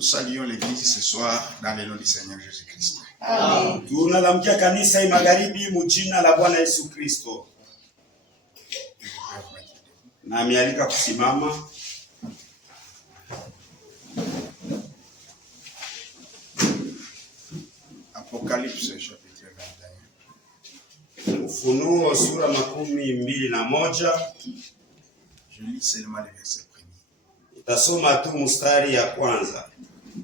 Nous saluons l'église ce soir dans le nom du Seigneur Jésus-Christ. Amen. Tunalamkia kanisa magharibi mjina la Bwana Yesu Kristo. Na amealika kusimama. Apocalypse chapitre 21. Ufunuo sura 21. Je lis seulement le verset premier. Utasoma tu mstari ya kwanza.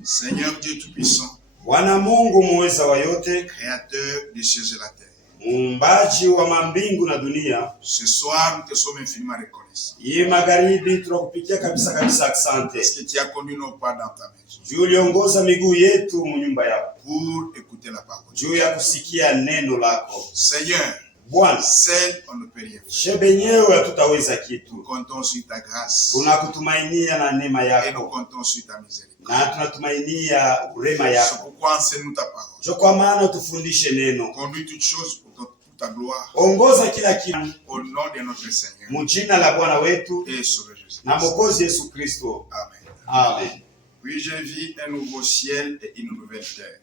Seigneur Dieu Tout-Puissant, Bwana Mungu muweza wa yote, Créateur des cieux et la terre, muumbaji wa mambingu na dunia, ce soir nous te sommes infiniment reconnaissants. Hii magharibi tunakupitia kabisa asante. Parce que tu as conduit nos pas dans ta maison. Juu uliongoza miguu yetu mnyumba yako. Pour écouter la parole. Juu ya kusikia neno lako. Seigneur, Bwana, seul on ne peut rien faire. Shebenyewe hatutaweza kitu. Nous comptons sur ta grâce. Tunakutumainia na neema Et nous yako. comptons sur ta miséricorde. Na tunatumainia urema C'est yako. pourquoi enseigne-nous ta parole. Jo kwa maana utufundishe neno. Conduis toutes choses pour ta gloire. Ongoza kila kitu Au nom de notre Seigneur mjina la Bwana wetu et Sauveur Jésus. na Mwokozi Yesu Kristo. Amen. Amen. Puis je vis un nouveau ciel et une nouvelle terre.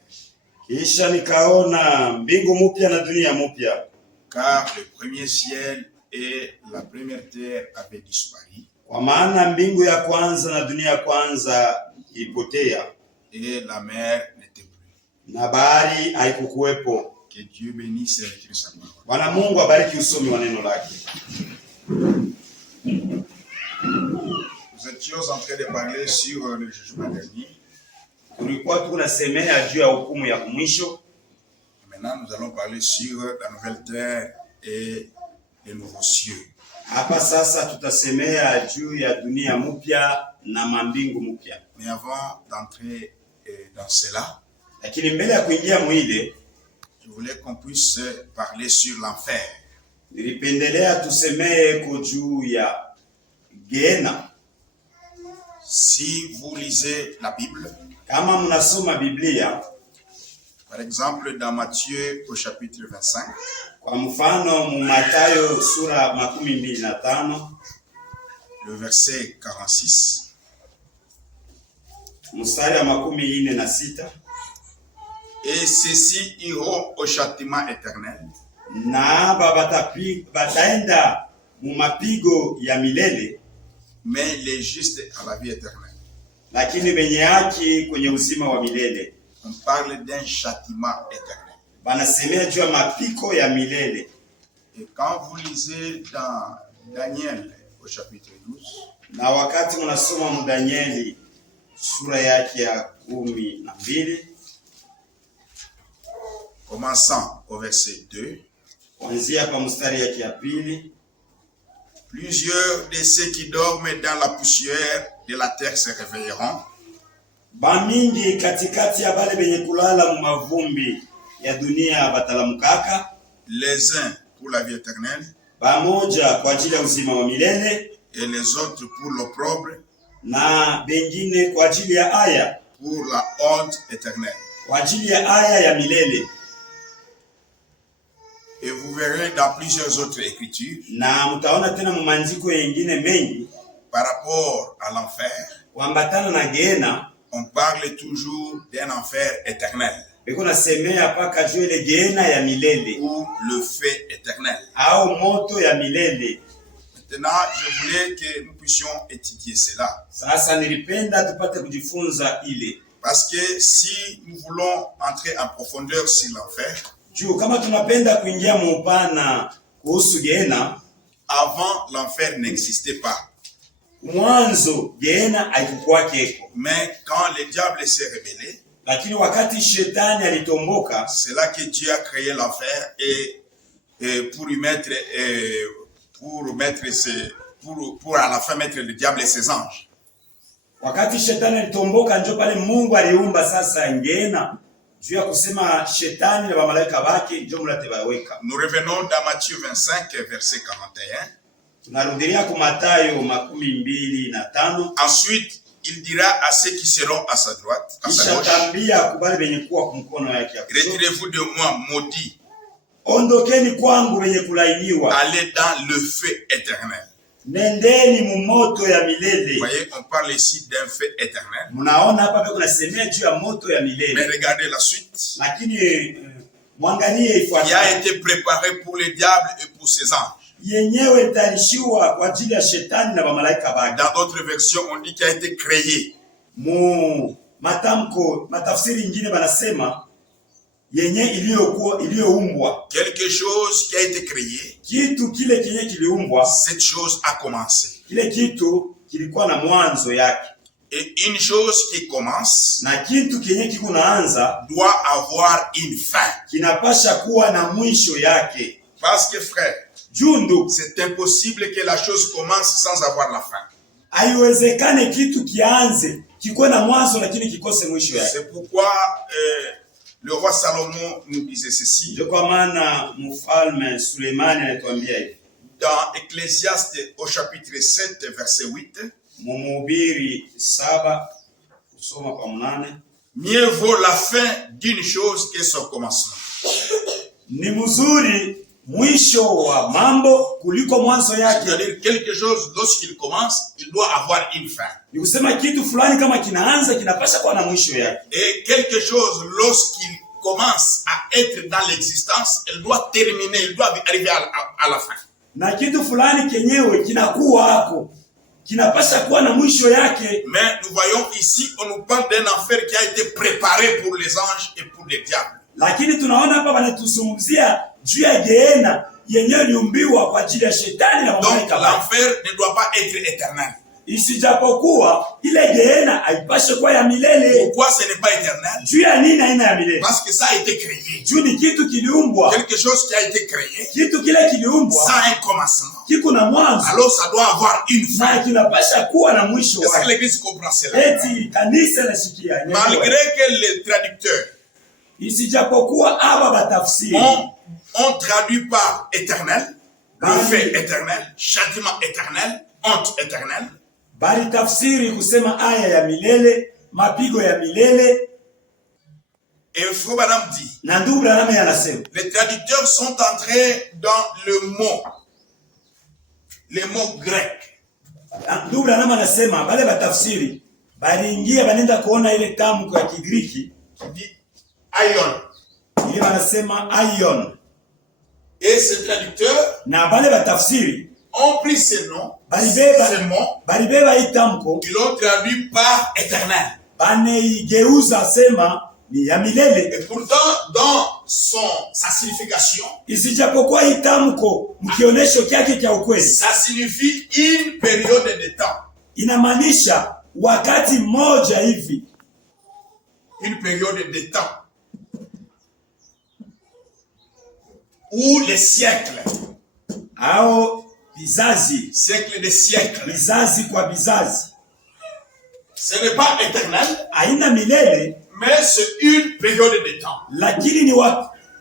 Kisha nikaona mbingu mpya na dunia mpya. Car le premier ciel et la première terre avaient disparu. Kwa maana mbingu ya kwanza na dunia ya kwanza ilipotea. Et la mer n'était plus. Na bahari haikukuwepo. Que Dieu bénisse et écrive sa parole. Bwana Mungu abariki usomi wa neno lake. Nous étions en train de parler sur le jugement dernier. Tulikuwa tunasemea juu ya hukumu ya mwisho. Maintenant, nous allons parler sur la nouvelle terre et les nouveaux cieux. Hapa sasa tutasemea juu ya dunia mpya na mambingu mpya. Mais avant d'entrer dans cela, Lakini mbele ya kuingia mwile, je voulais qu'on puisse parler sur l'enfer. nilipendelea tusemee juu ya Gehenna. Si vous lisez la Bible, Kama mnasoma Biblia, par exemple dans Matthieu au chapitre 25, kwa mfano Mathayo sura 25, le verset 46, mstari wa 46, et ceux-ci iront au châtiment éternel, na bataenda mu mapigo ya milele, mais les justes à la vie éternelle. lakini wenye haki kwenye uzima wa milele. On parle d'un châtiment éternel. Banasemea juu ya mapiko ya milele. Et quand vous lisez dans Daniel au chapitre 12, Na wakati mnasoma mu Danieli sura yake ya 12, commençant au verset 2, kuanzia hapa mstari yake ya 2, plusieurs de ceux qui dorment dans la poussière de la terre se réveilleront, bamingi katikati ya bale benye kulala mu mavumbi ya dunia batalamukaka, les uns pour la vie éternelle bamoja kwa ajili ya uzima wa milele et les autres pour l'opprobre, na bengine kwa ajili ya aya, pour la honte éternelle. kwa ajili ya aya ya milele. Et vous verrez dans plusieurs autres écritures, Na mtaona tena mu maandiko yengine mengi par rapport à l'enfer, kuambatana na Gehenna, on parle toujours d'un enfer éternel biko nasemea paka juu ile Gehenna ya milele ou le feu éternel. au moto ya milele. Maintenant, je voulais que nous puissions étudier cela. Sasa nilipenda tupate kujifunza ile. Parce que si nous voulons entrer en profondeur sur l'enfer, Juu kama tunapenda kuingia muupana kuhusu Gehenna, avant l'enfer n'existait pas. mwanzo Gehenna haikuwa keko. Mais quand le diable s'est rebellé, Lakini wakati shetani alitomboka, c'est là que Dieu a créé l'enfer et pour y mettre pour à la fin mettre le diable et ses anges. wakati shetani alitomboka ndio pale Mungu aliumba sasa Gehenna juu ya kusema shetani na malaika wake ndio mlate baweka. Nous revenons dans Matthieu 25 verset 41. Tunarudilia kwa Mathayo 25. Ensuite, il dira à ceux qui seront à sa droite, à sa gauche, retirez-vous de moi, maudits, ondokeni kwangu wenye kulainiwa, allez dans le feu éternel. nendeni mumoto ya milele. Vous voyez, on parle ici d'un fait éternel. Munaona hapa beko nasemea juu ya moto ya milele. Mais regardez la suite. Lakini mwangalie ifuatayo. Qui a été préparé pour le diable et pour ses anges. Yenyewe itarishiwa kwa ajili ya shetani na malaika bake. Dans d'autres versions, on dit qu'il a été créé. Mu matamko, matafsiri nyingine banasema yenye iliyoumbwa. Quelque chose qui a été créé. Kitu kile kenye kiliumbwa. Cette chose a commencé. Kile kitu kilikuwa na mwanzo yake. Et une chose qui commence, na kitu kenye kiko naanza, doit avoir une fin. Kinapasha kuwa na mwisho yake. Parce que frère, jundu, c'est impossible que la chose commence sans avoir la fin. Haiwezekane kitu kianze kikuwe na mwanzo lakini kikose mwisho yake. C'est pourquoi le roi Salomon nous disait ceci. Ndio kwa maana mfalme Sulemani anatuambia hivi. Dans Ecclésiaste au chapitre 7 verset 8. Mhubiri 7 kusoma kwa 8. Mieux vaut la fin d'une chose que son commencement. Ni mzuri mwisho wa mambo kuliko mwanzo yake. C'est-à-dire quelque chose lorsqu'il commence, il doit avoir une fin. Ni kusema kitu fulani kama kinaanza kinapaswa kuwa na mwisho yake. Et quelque chose lorsqu'il commence à être dans l'existence, elle doit terminer, il doit arriver à la fin. Na kitu fulani kenyewe kinakuwa hapo, kinapaswa kuwa na mwisho yake. Mais nous voyons ici, on nous parle d'un enfer qui a été préparé pour les anges et pour les diables. Lakini tunaona hapa wanatuzungumzia juu ya Gehenna yenyewe iliumbiwa kwa ajili ya shetani na malaika. Donc l'enfer ne doit pas être éternel. Isijapokuwa ile Gehenna haipaswi kuwa ya milele. Pourquoi ce n'est pas éternel? Juu ya nini haina ya milele? Parce que ça a été créé. Juu ni kitu kiliumbwa. Quelque chose qui a été créé. Kitu kile kiliumbwa. Ça a un commencement. Kiko na mwanzo. Alors ça doit avoir une fin. Na kinapaswa kuwa na mwisho wake. Est-ce que l'église comprend cela? Eti kanisa lasikia. Malgré que les traducteurs isijapokuwa aba batafsiri on traduit par éternel, le fait éternel, châtiment éternel, honte éternelle. Bali tafsiri kusema aya ya milele, mapigo ya milele. Et Frère Branham dit, na ndugu Branham yanasema, les traducteurs sont entrés dans les mots grecs. Ndugu Branham anasema bale batafsiri baliingia banenda kuona ile tamko ya Kigiriki qui dit aion. Ile wanasema aion. Et ces traducteurs na bale batafsiri ont pris ces noms, balibeba itamko, ils l'ont traduit par éternel. Baneigeuza sema ni ya milele. Et pourtant, dans sa signification, isijapokuwa itamko mkionesho kyake cha ukweli, ça signifie une période de temps. Inamaanisha wakati mmoja hivi. Une période de temps. Ou les siècles. Ao bizazi. Siècle de siècles. Bizazi kwa bizazi. Ce n'est pas éternel. Haina milele. Mais c'est une période de temps. Lakini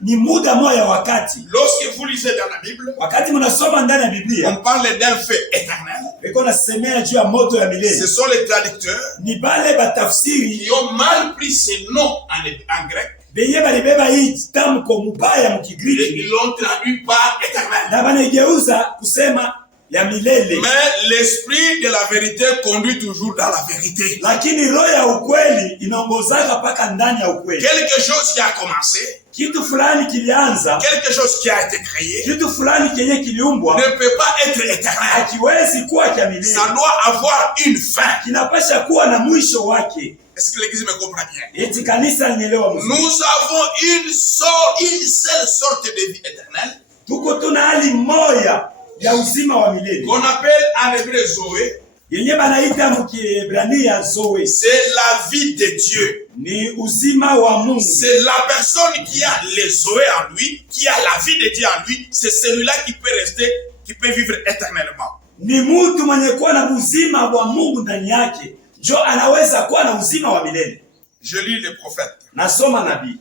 ni muda moja wakati. Lorsque vous lisez dans la Bible, wakati mnasoma ndani ya Biblia, on parle d'un fait éternel. Eko nasemea juu ya moto ya milele. Ce sont les traducteurs ni bale batafsiri qui ont mal pris ces noms en grec. Benye balibeba hii tamko mubaya mkigiriki. Ils l'ont traduit par éternel. Na banageuza kusema ya milele. Mais l'esprit de la vérité conduit toujours dans la vérité. Lakini roho ya ukweli inaongozaka paka ndani ya ukweli. Quelque chose qui a commencé, kitu fulani kilianza, quelque chose qui a été créé, kitu fulani kenye kiliumbwa, ne peut pas être éternel. Hakiwezi kuwa cha milele. Ça doit avoir une fin. Kinapasha kuwa na mwisho wake. Est-ce que l'église me comprend bien? Eti kanisa linielewa mzuri. Nous avons une seule sorte de vie éternelle. Tuko tuna hali moja ya uzima wa milele. Qu'on appelle en hébreu Zoé. Yenye banaita mkiebrania Zoe. C'est la vie de Dieu. Ni uzima wa Mungu. C'est la personne qui a les Zoé en lui, qui a la vie de Dieu en lui. C'est celui-là qui peut rester, qui peut vivre éternellement. Ni mtu mwenye kuwa na uzima wa Mungu ndani yake. Jo anaweza kuwa na uzima wa milele. Je lis les prophètes. Nasoma nabii.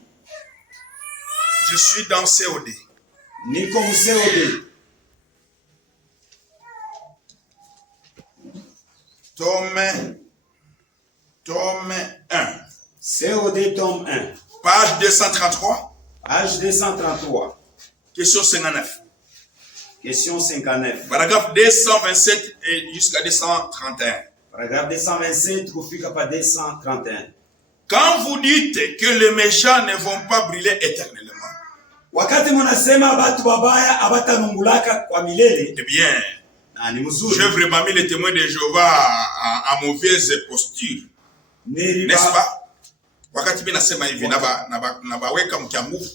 Je suis dans COD. Niko COD. Tome 1. COD tome 1. Page 233. Page 233. Question 59. Question 59. Paragraphe 227 et jusqu'à 231. Paragraphe 227 kufika pa 231. Quand vous dites que les méchants ne vont pas brûler éternellement, wakati munasema batu babaya abatanungulaka kwa milele, eh bien, j'ai vraiment mis les témoins de Jéhovah à mauvaise posture. N'est-ce pas? Wakati mimi nasema hivi na baweka mkiamufu.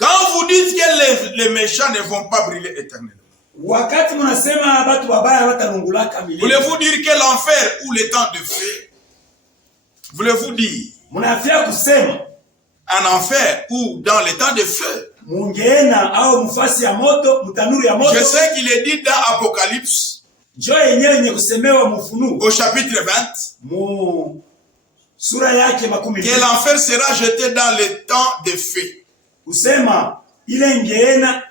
Quand vous dites que les méchants ne vont pas brûler éternellement, wakati munasema batu babaya abatanungulaka milele, voulez-vous dire que l'enfer ou les temps de feu? Voulez-vous dire munafia kusema en enfer ou dans les temps de feu? mungeena au mfasi ya moto, mutanuru ya moto. Je sais qu'il est dit dans Apocalypse, njoo yenyewe kusemewa Mufunuo au chapitre 20, mu sura yake makumi, que l'enfer sera jeté dans les temps de feu. Usema ile ngeena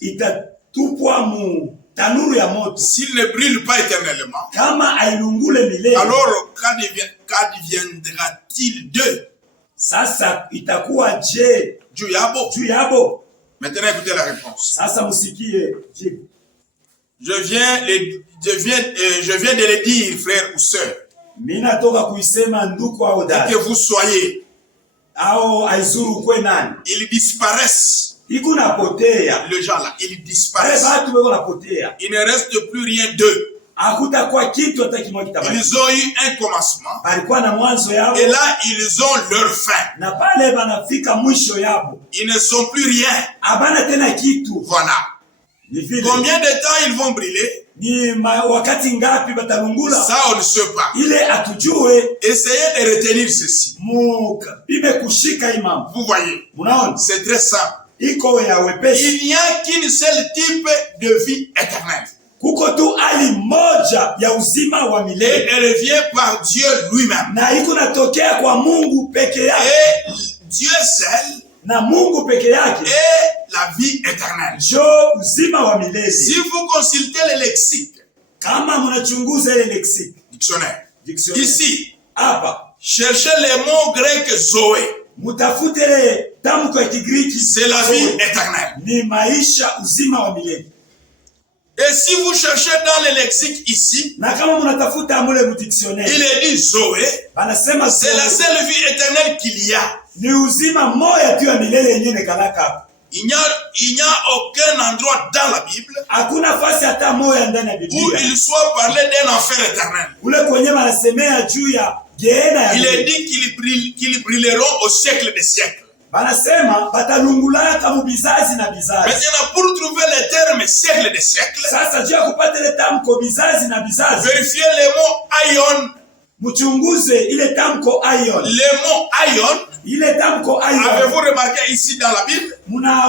itatupwa mu tanuru ya moto. S'il ne brûle pas éternellement, kama ailungule milele, alors qu'adviendra-t-il d'eux? Sasa itakuwa je juu yabo? Maintenant écoutez la réponse. Sasa musikie jibu. Je viens de le dire, frères ou sœurs. Mina toka kuisema ndugu au dada. Que vous soyez au aizuru kwe nani, ils disparaissent. Ikuna potea. Les gens là, ils disparaissent. Il ne reste plus rien d'eux. Ils ont eu un commencement. Et là, ils ont leur fin. Ils ne sont plus rien. Voilà. Combien de temps ils vont brûler? Ça, on ne sait pas. Essayez de retenir ceci. Vous voyez, c'est très simple. Il n'y a qu'une seule type de vie éternelle. Et elle vient par Dieu lui-même. Et Dieu seul est la vie éternelle. Si vous consultez le lexique, dictionnaire, ici, cherchez les mots grecs Zoé. C'est la vie éternelle. Et si vous cherchez dans le lexique ici, il est dit Zoé, c'est la seule vie éternelle qu'il y a. Il n'y a aucun endroit dans la Bible où il soit parlé d'un enfer éternel. Il est dit qu'ils brilleront au siècle des siècles. Maintenant, pour trouver le terme siècle des siècles, vérifiez le mot aion. Le mot aion, avez-vous remarqué ici dans la Bible? Combien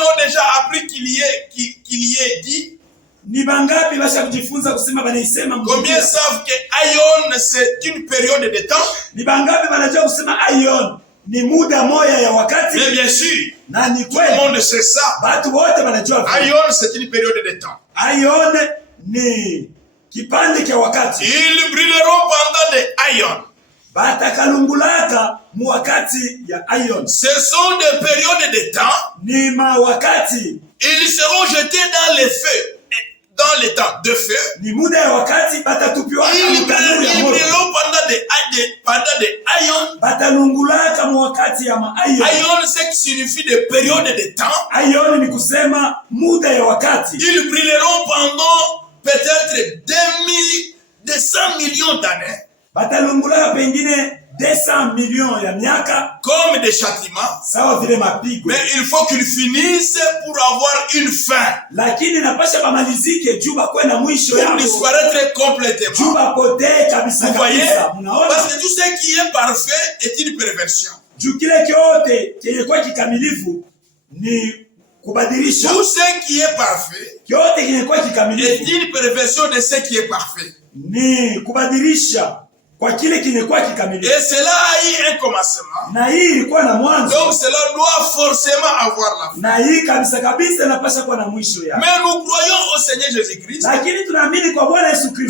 ont déjà appris qu'il y est dit? Combien savent que aion c'est une période de temps? Mais bien sûr, tout le monde sait ça. Aion c'est une période de temps. Ils brûleront pendant des aions. Ce sont des périodes de temps. Ils seront jetés dans les feux. Dans les temps de feu, ils brûleront pendant des aions. Aion, c'est qui signifie des périodes de temps. Ils brûleront pendant peut-être 200 millions d'années. Comme des châtiments. Mais il faut qu'ils finissent pour avoir une fin. Pour disparaître complètement. Vous voyez? Parce que tout ce qui est parfait est une perversion. Tout ce qui est parfait est une perversion de ce qui est parfait. Et cela a eu un commencement. Donc cela doit forcément avoir la fin. Mais nous croyons au Seigneur Jésus-Christ.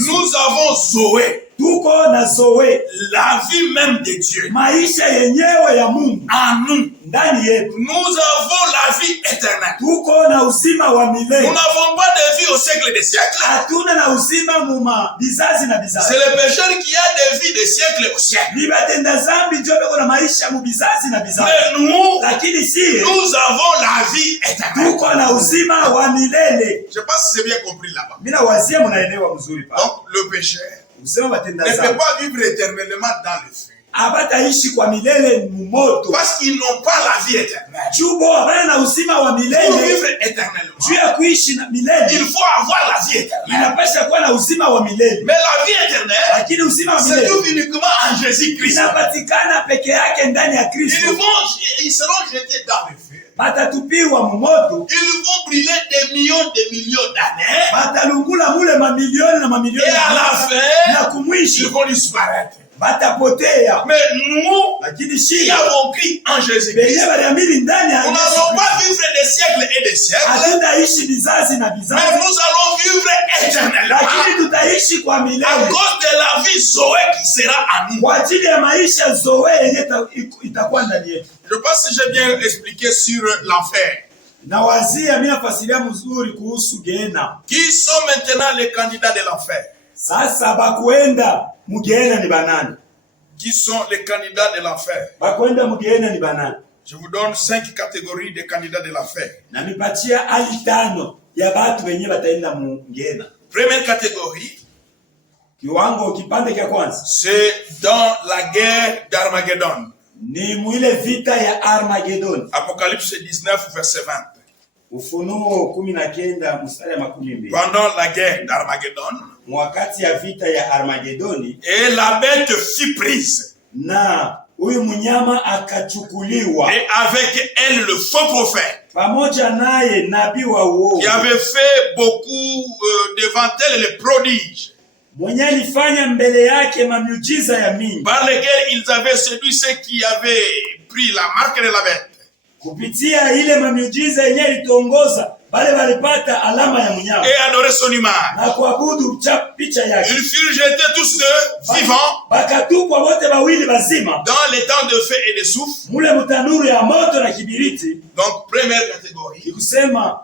Nous avons Zoé. tuko na zoe, la vie même de Dieu maisha yenyewe ya Mungu en nous. ndani yetu. Nous avons la vie éternelle. Tuko na uzima wa milele. Nous n'avons pas de vie au siècle des siècles. Hatuna na uzima muma bizazi na bizazi. C'est le pécheur qui a des vies de siècle au siècle. Ni batenda zambi ndio beko na maisha mu bizazi na bizazi. Mais nous, Lakini si nous avons la vie éternelle. tuko na uzima wa milele. Je pense que c'est bien compris là-bas. Mina wazia munaelewa mzuri pa. Donc le pécheur Usema batenda ne zambi peut pas vivre éternellement dans le feu. abataishi kwa milele mu moto. Parce qu'ils n'ont pas la vie éternelle. Chubo abana na uzima wa Pour milele. vivre éternellement, Juu ya kuishi na milele il faut avoir la vie éternelle. inapasha kuwa na uzima wa milele. Mais la vie éternelle, Lakini uzima wa se milele trouve uniquement en Jésus-Christ. inapatikana peke yake ndani ya Kristo. Ils seront jetés dans le feu. Batatupiwa mu moto, Ils vont brûler des millions d'années. batalungula mule mamilioni na mamilioni Et à la fin, na ils kumwishi vont disparaître. batapotea. Mais nous, Lakini qui shia avons cru en Jésus-Christ, benye baliamini ndani ya nous Yesu n'allons pas Kristo, vivre des siècles et des siècles, hatutaishi vizazi na mais vizazi, nous allons vivre éternellement lakini tutaishi kwa à milele cause de la vie Zoé qui sera en nous. kwa ajili ya maisha zoe yenye itakuwa ndani yetu. Je pense que j'ai bien expliqué sur l'enfer. Na wazia mimi nafasiria mzuri kuhusu Gehenna. Qui sont maintenant les candidats de l'enfer? Sasa bakuenda mu Gehenna ni banani? Qui sont les candidats de l'enfer? Bakuenda mu Gehenna ni banani? Je vous donne 5 catégories de candidats de l'enfer. Na mipatia hali 5 ya batu wenye bataenda mu Gehenna. Première catégorie, Kiwango kipande cha kwanza c'est dans la guerre d'Armageddon. ni mwile vita ya Armageddon. Apocalypse 19, verset 20. Ufunuo 19 mstari ya 12. Pendant la guerre d'Armageddon, Wakati ya vita ya Armagedoni, et la bête fut prise, na huyu mnyama akachukuliwa et avec elle le faux prophète, pamoja naye nabii wa uongo qui avait fait beaucoup devant elle les prodiges, mwenye alifanya mbele yake mamiujiza ya mingi, par lesquels ils avaient séduit ceux qui avaient pris la marque de la bête. kupitia ile mamiujiza yenye ilitongoza bale walipata alama ya mnyama Et adorer son image. na kuabudu picha yake. Ils furent jetés tous deux vivants Bakatupwa wote bawili bazima dans les temps de feu et de souffle. mule mtanuru ya moto na kibiriti. Donc première catégorie. Ikusema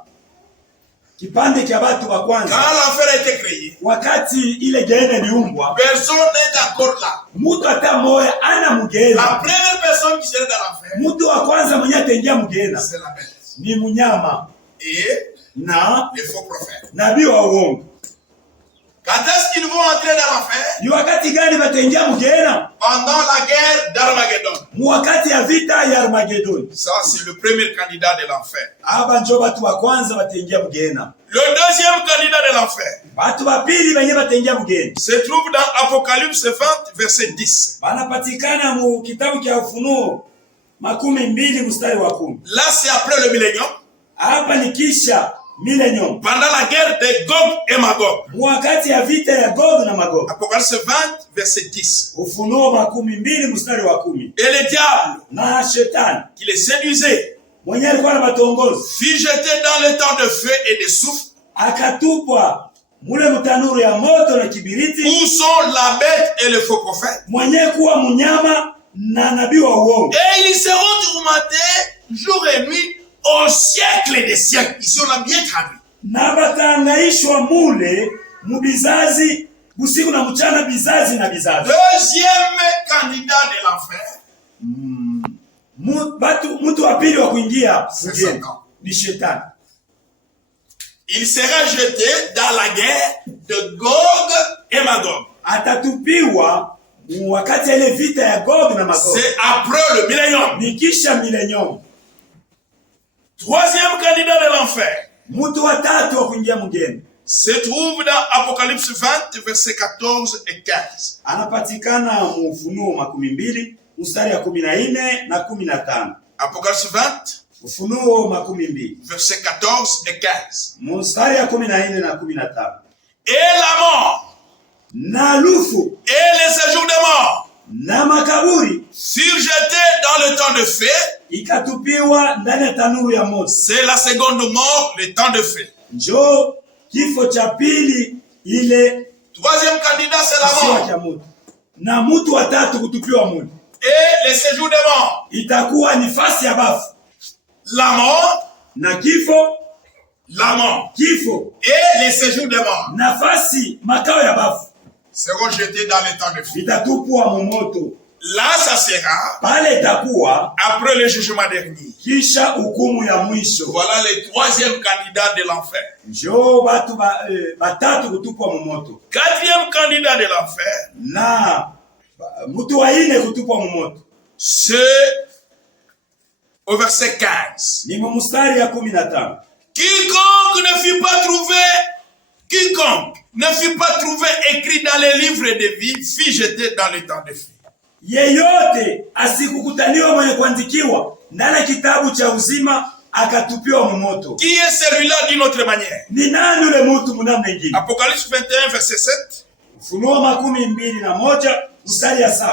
kipande cha watu wa Quand kwanza, l'enfer a été créé, wakati ile Gehenna iliumbwa, personne n'est encore là. mtu hata moya ana La mugehena. première personne qui serait dans l'enfer, Mtu wa kwanza mwenye ataingia mugehena c'est la bête. ni mnyama Et na les faux prophètes. nabii wa uongo. Quand est-ce qu'ils vont entrer dans l'enfer? Ni wakati gani bataingia mugehena? Pendant la guerre d'Armageddon. Mu wakati ya vita ya Armageddon. Ça, c'est le premier candidat de l'enfer. Aba njo batu wa kwanza bataingia mugehena. Le deuxième candidat de l'enfer Batu wa pili benye bataingia mugehena se trouve dans Apocalypse 20, verset 10. banapatikana mu kitabu cha Ufunuo 12 mstari wa 10. Là, c'est après le millénium. Hapa ni kisha millennium, Pendant la guerre de Gog et Magog. wakati ya vita ya Gog na Magog. Apocalypse 20, verset 10. Ufunuo 12 mstari wa 10. Et le diable, Na shetani qui les séduisait, mwenye alikuwa na matongozi fut jeté dans le temps de feu et de souffle, akatupwa mule mtanuru ya moto na kibiriti, où sont la bête et le faux prophète. mwenye kuwa mnyama na nabii wa uongo. Et ils seront tourmentés jour et nuit au siècle des siècles. Ici, on a bien traduit. Na bataangaishwa mule mubizazi busiku na mchana, bizazi na bizazi. Deuxième candidat de l'enfer, Mtu wa pili wa kuingia c'est mgeni Satan. ni shetani. Il sera jeté dans la guerre de Gog et Magog. Atatupiwa wakati ya ile vita ya Gog na Magog. C'est après le millénium. Ni kisha millennium. Troisième candidat de l'enfer Mtu wa tatu wa kuingia mgeni se trouve dans Apocalypse 20, versets 14 et 15. anapatikana mu Ufunuo 12 mstari ya 14 na 15. Apocalypse 20, Ufunuo 12 versets 14 et 15. mstari ya 14 na 15. Et la mort Na lufu et les séjours des morts na makaburi furent jetés dans le temps de feu. ikatupiwa ndani ya tanuru ya moto. C'est la seconde mort, le temps de feu. Njo kifo cha pili ile Troisième candidat, c'est la mort. Na mtu wa tatu kutupiwa muli. Et le séjour des morts. Itakuwa ni fasi ya bafu. La mort. Na kifo. La mort. Kifo. Et le séjour des morts. Nafasi makao ya bafu. Seront jetés dans le temps de feu. Itatupwa momoto. Là, ça sera pale itakuwa après le jugement dernier. Kisha hukumu ya mwisho. Voilà le troisième candidat de l'enfer. Njoo batu batatu kutupwa momoto. Quatrième candidat de l'enfer. Na mtu wa ine kutupwa momoto. C'est au verset 15. Ni mstari ya 15. Quiconque ne fut pas trouvé écrit dans les livres de vie fut jeté dans le temps de feu. Yeyote asikukutaniwa mwenye kuandikiwa ndani ya kitabu cha uzima akatupiwa momoto. Qui est celui-là d'une autre manière? Ni nani yule mtu mnamna nyingine? Apocalypse 21 verset 7. Ufunuo 21 mstari ya 7.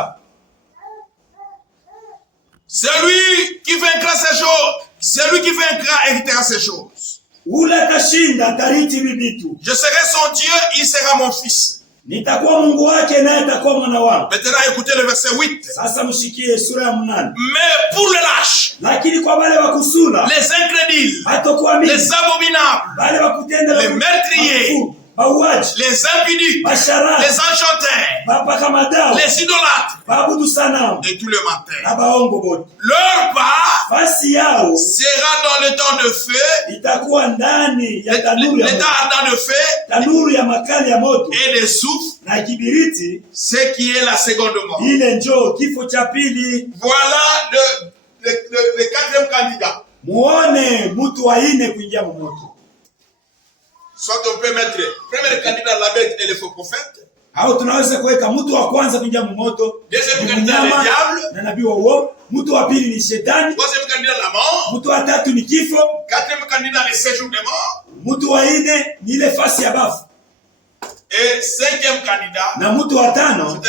Celui qui vaincra ces choses, celui qui vaincra héritera ces choses. Ula kashinda tariti bibitu. Je serai son Dieu, il sera mon fils. Nitakuwa Mungu wake naye atakuwa mwana wangu. Maintenant écoutez le verset 8. Sasa mshikie sura ya 8. Mais pour les lâches, lakini kwa wale wakusula, les incrédules, hatokuamini, les abominables, wale wakutenda, les meurtriers, mauaji, les impudiques, les enchanteurs, les idolâtres, babudu sanamu, et tout le matin. Na baongo bote. Leur part fasi yao sera dans le temps de feu, itakuwa ndani ya tanuru ya moto, l'état de feu, tanuru ya makali ya moto, et de soufre, na kibiriti, ce qui est la seconde mort. Ile njoo kifo cha pili. Voilà le quatrième candidat. Muone mtu wa ine kuingia moto. Soit on peut mettre premier candidat la bête et le faux prophète. Au tunaweza kuweka mtu wa kwanza kuingia moto. Deuxième candidat le diable. Na nabii wa uongo. Mtu wa pili ni shetani. Troisième candidat la mort. Mtu wa tatu ni kifo. Quatrième candidat le séjour des morts. Mtu wa ine ni ile fasi ya bafu. Et cinquième candidat. Na mtu wa tano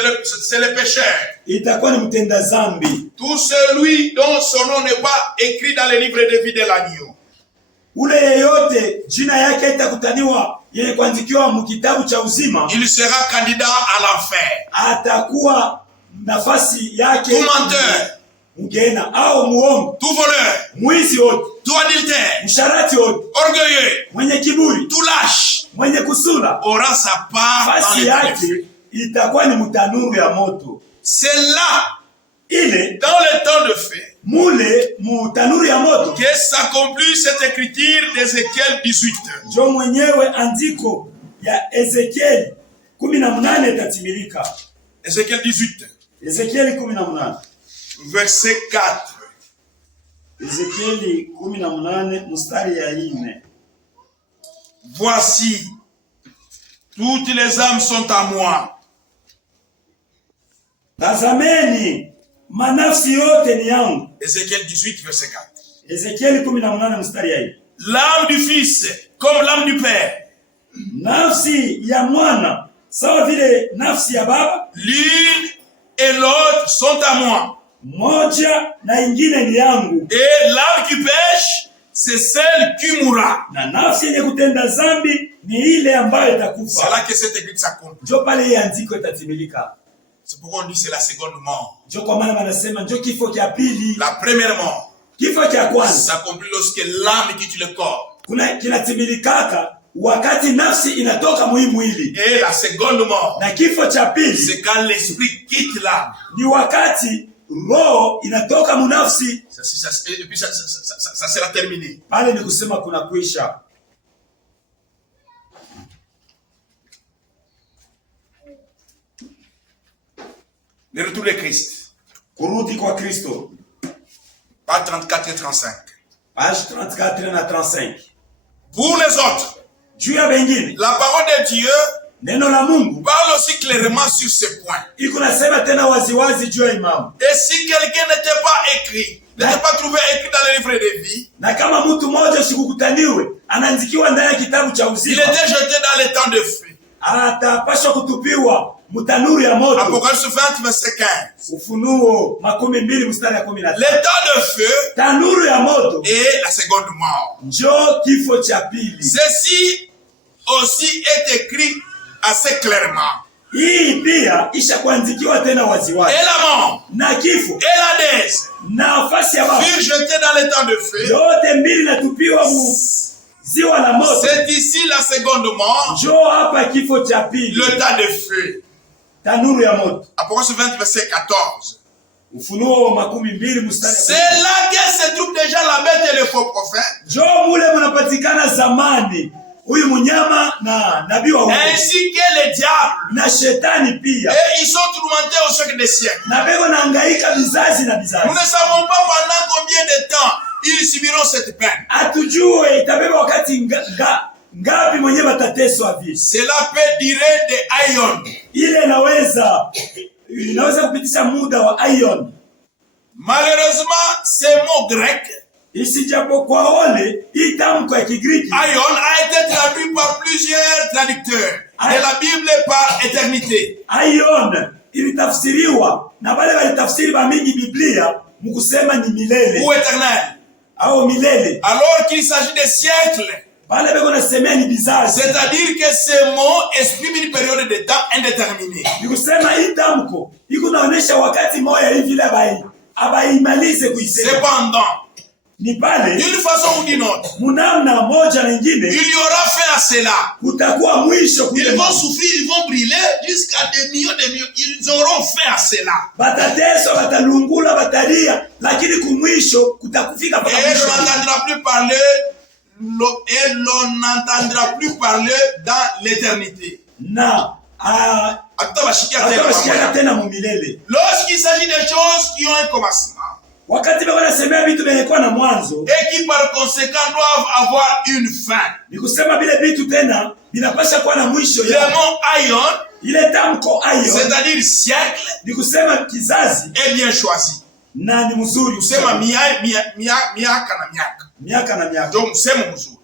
c'est le pécheur. Itakuwa ni mtenda zambi. Tout celui dont son nom n'est pas écrit dans le livre de vie de l'agneau. Ule yeyote jina yake itakutaniwa yenye kuandikiwa mkitabu cha uzima, il sera candidat à l'enfer. Atakuwa nafasi yake tout menteur, mgena au muongo, tout voleur, mwizi wote, tout adultère, msharati wote, orgueilleux, mwenye kiburi, tout lâche, mwenye kusula aura sa part dans le feu. Itakuwa ni mtanuru ya moto. C'est là, ile dans le temps de feu, mule mutanuru ya moto, que s'accomplit cette écriture d'Ézéchiel 18. Jo mwenyewe andiko ya Ezekieli 18 itatimilika. Ézéchiel 18. Ezekieli 18. Verset 4. Ezekieli 18 mstari ya 4. Voici, toutes les âmes sont à moi. Tazameni, manafsi yote ni yangu. Ézéchiel 18 verset 4. Ezekieli 18 mstari ya 4. L'âme du fils comme l'âme du père. Nafsi ya mwana sawa vile nafsi ya baba. L'une et l'autre sont à moi. Moja na ingine ni yangu. Et l'âme qui pêche, c'est celle qui mourra. Na nafsi yenye kutenda zambi ni ile ambayo itakufa. C'est là que cette écriture s'accomplit. Jo pale ya andiko itatimilika. C'est pourquoi on dit c'est la seconde mort. Jo kwa maana wanasema njo kifo cha pili. La première mort. Kifo cha kwanza s'accomplit lorsque l'âme quitte le corps. Kinatimilika wakati nafsi inatoka mwili. Et la seconde mort. Na kifo cha pili, c'est quand l'esprit quitte l'âme. Ni wakati roho inatoka munafsi. Et puis ça sera terminé. Pale ni kusema kuna kuisha. Le retour de Christ. Kurudi kwa Kristo. Page 34 et 35. Page 34 na 35. Pour les autres, juu ya wengine, la parole de Dieu, neno la Mungu, parle aussi clairement sur ce point. Iko nasema tena waziwazi juu ya imam. Et si quelqu'un n'était pas écrit, n'était pas trouvé écrit dans le livre de vie, na kama mtu mmoja sikukutaniwe anaandikiwa ndani ya kitabu cha uzima, il était jeté dans le temps de feu. Atapaswa kutupiwa mtanuru ya moto. Apocalypse 20 verset 15. Ufunuo 12 mstari ya 15. Le temps de feu, tanuru ya moto, et la seconde mort. Njo kifo cha pili. Ceci aussi est écrit assez clairement. Hii pia ishakuandikiwa tena waziwazi. Et la mort, na kifo, et l'Hadès, nafasi ya wafu furent jetés dans les temps de feu. yote mbili natupiwa mu ziwa la moto. C'est ici la seconde mort, Njoo hapa kifo cha pili, le temps de feu. tanuru ya moto. Apocalypse 20, verset 14. Ufunuo wa 12 mstari. C'est là que se trouve déjà la bête et le faux prophète. Njoo mule mnapatikana zamani huyu mnyama na nabii wa uongo, Ainsi que les diables. na shetani pia. Et ils sont tourmentés au siècle des siècles. Na bego nahangaika vizazi na vizazi. Nous ne savons pas pendant combien de temps ils subiront cette peine. Atujue itabeba wakati ngapi mwenye batateswa vile. Cela peut durer des aïons. Ile inaweza kupitisha muda wa aion. Malheureusement, ce mot grec, Isijapo kwa ole, itamko ya Kigiriki aïon, a été traduit par plusieurs traducteurs de la Bible par éternité. aion ilitafsiriwa na wale walitafsiri ba mingi Biblia mkusema ni milele Ou éternel. au milele, Alors qu'il s'agit de siècles. pale beko nasemea ni bizazi. C'est-à-dire que ce mot exprime une période de temps indéterminée. Nikusema hii tamko iko naonesha wakati moja hivi ile abaimalize kuisema. Cependant, Ni pale d'une façon ou d'une autre, munamna moja na nyingine il y aura fin à cela. kutakuwa mwisho kule. Ils vont souffrir, ils vont brûler jusqu'à des millions de millions. Ils auront fin à cela. Batateswa, batalungula, batalia, lakini kumwisho kutakufika paka Et mwisho. l'on n'entendra plus parler dans l'éternité. Na atabashikia tena mu milele. Lorsqu'il s'agit des choses qui ont un commencement Wakati beko nasemea vitu vyenye kuwa na mwanzo, et qui par conséquent doivent avoir une fin. ni kusema vile vitu tena vinapasha kuwa na mwisho. Le mot aïon, Ile tamko ayo c'est-à-dire siècle, ni kusema kizazi est bien choisi. na ni mzuri Kusema kusema miaka na miaka. miaka na miaka. Donc msemo mzuri.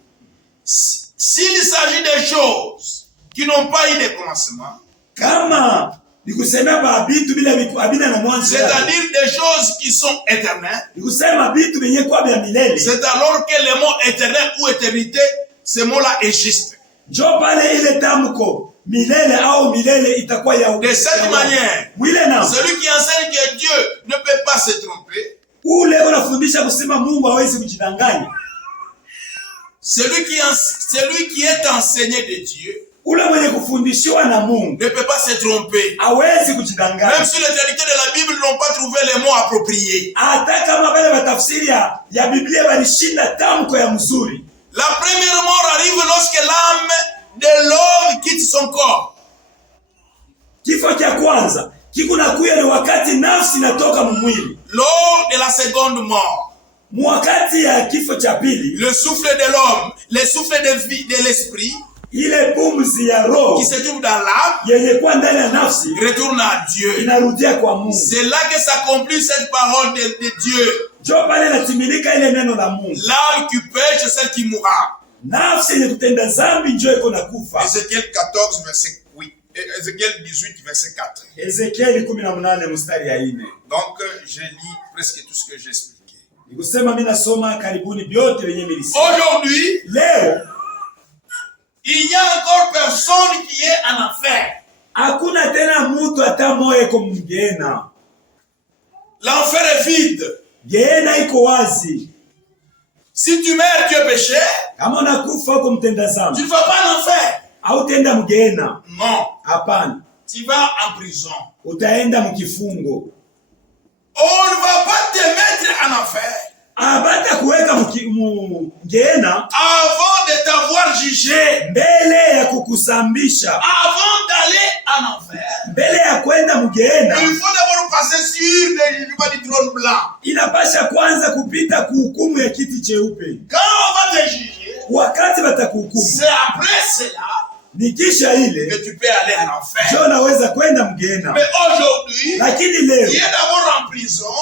S'il s'agit des choses qui n'ont pas eu de commencement, Kama ni kusema ba vitu bila vitu abina na mwanzo, c'est-à-dire des choses qui sont éternelles, ni kusema vitu vyenye kuwa vya milele. c'est alors que le mot éternel ou éternité, ce mot-là est juste. Njoo pale ile tamko milele au milele itakuwa ya De cette manière, mwile na celui qui enseigne que Dieu ne peut pas se tromper, ule unafundisha kusema Mungu hawezi kujidanganya. celui qui est enseigné de Dieu Ule mwenye kufundishiwa na Mungu ne peut pas se tromper. hawezi Même kujidanganya. si les traducteurs de la Bible n'ont pas trouvé les mots appropriés. Hata kama wale watafsiri ya Biblia walishinda tamko ya mzuri. La première mort arrive lorsque l'âme de l'homme quitte son corps. Kifo cha kwanza kikunakuya ni wakati nafsi natoka mwili. Lors de la seconde mort, Mwakati ya kifo cha pili, le souffle de l'homme, le souffle de vie de l'esprit ile pumzi ya roho qui se trouve dans l'âme yenye kuwa ndani ya nafsi retourne à Dieu. inarudia kwa Mungu. C'est là que s'accomplit cette parole de Dieu. Njoo pale natimilika ile neno la Mungu. L'âme qui pêche, c'est celle qui mourra. Nafsi yenye kutenda dhambi njoo iko na kufa. Ézéchiel 14, verset 8. Ézéchiel 18, verset 4. Ezekieli 18 mstari ya 4. Donc, je lis presque tout ce que j'ai expliqué. Nikusema mimi nasoma karibuni vyote vyenye nilisema. Aujourd'hui, Leo il n'y a encore personne qui est en enfer. hakuna tena mtu hata moyo iko mgena. L'enfer est vide. Gena iko wazi. Si tu meurs, tu es péché, Kama unakufa uko mtenda tu dhambi, ne vas pas en enfer. hautaenda mgena. Non, Hapana, tu vas en prison. utaenda mkifungo. On ne va pas te mettre en enfer Abata kuweka mgena avant de t'avoir jugé, mbele ya kukusambisha, avant d'aller en enfer. mbele ya kwenda mgena. Il faut d'abord passer sur le jugement du trône blanc. Inapasha kwanza kupita kuhukumu ya kiti cheupe. Quand on va te juger, Wakati batakuhukumu, c'est après cela ni kisha ile que tu peux aller en enfer. ndio naweza kwenda mgena. Mais aujourd'hui, Lakini leo tu es d'abord en prison,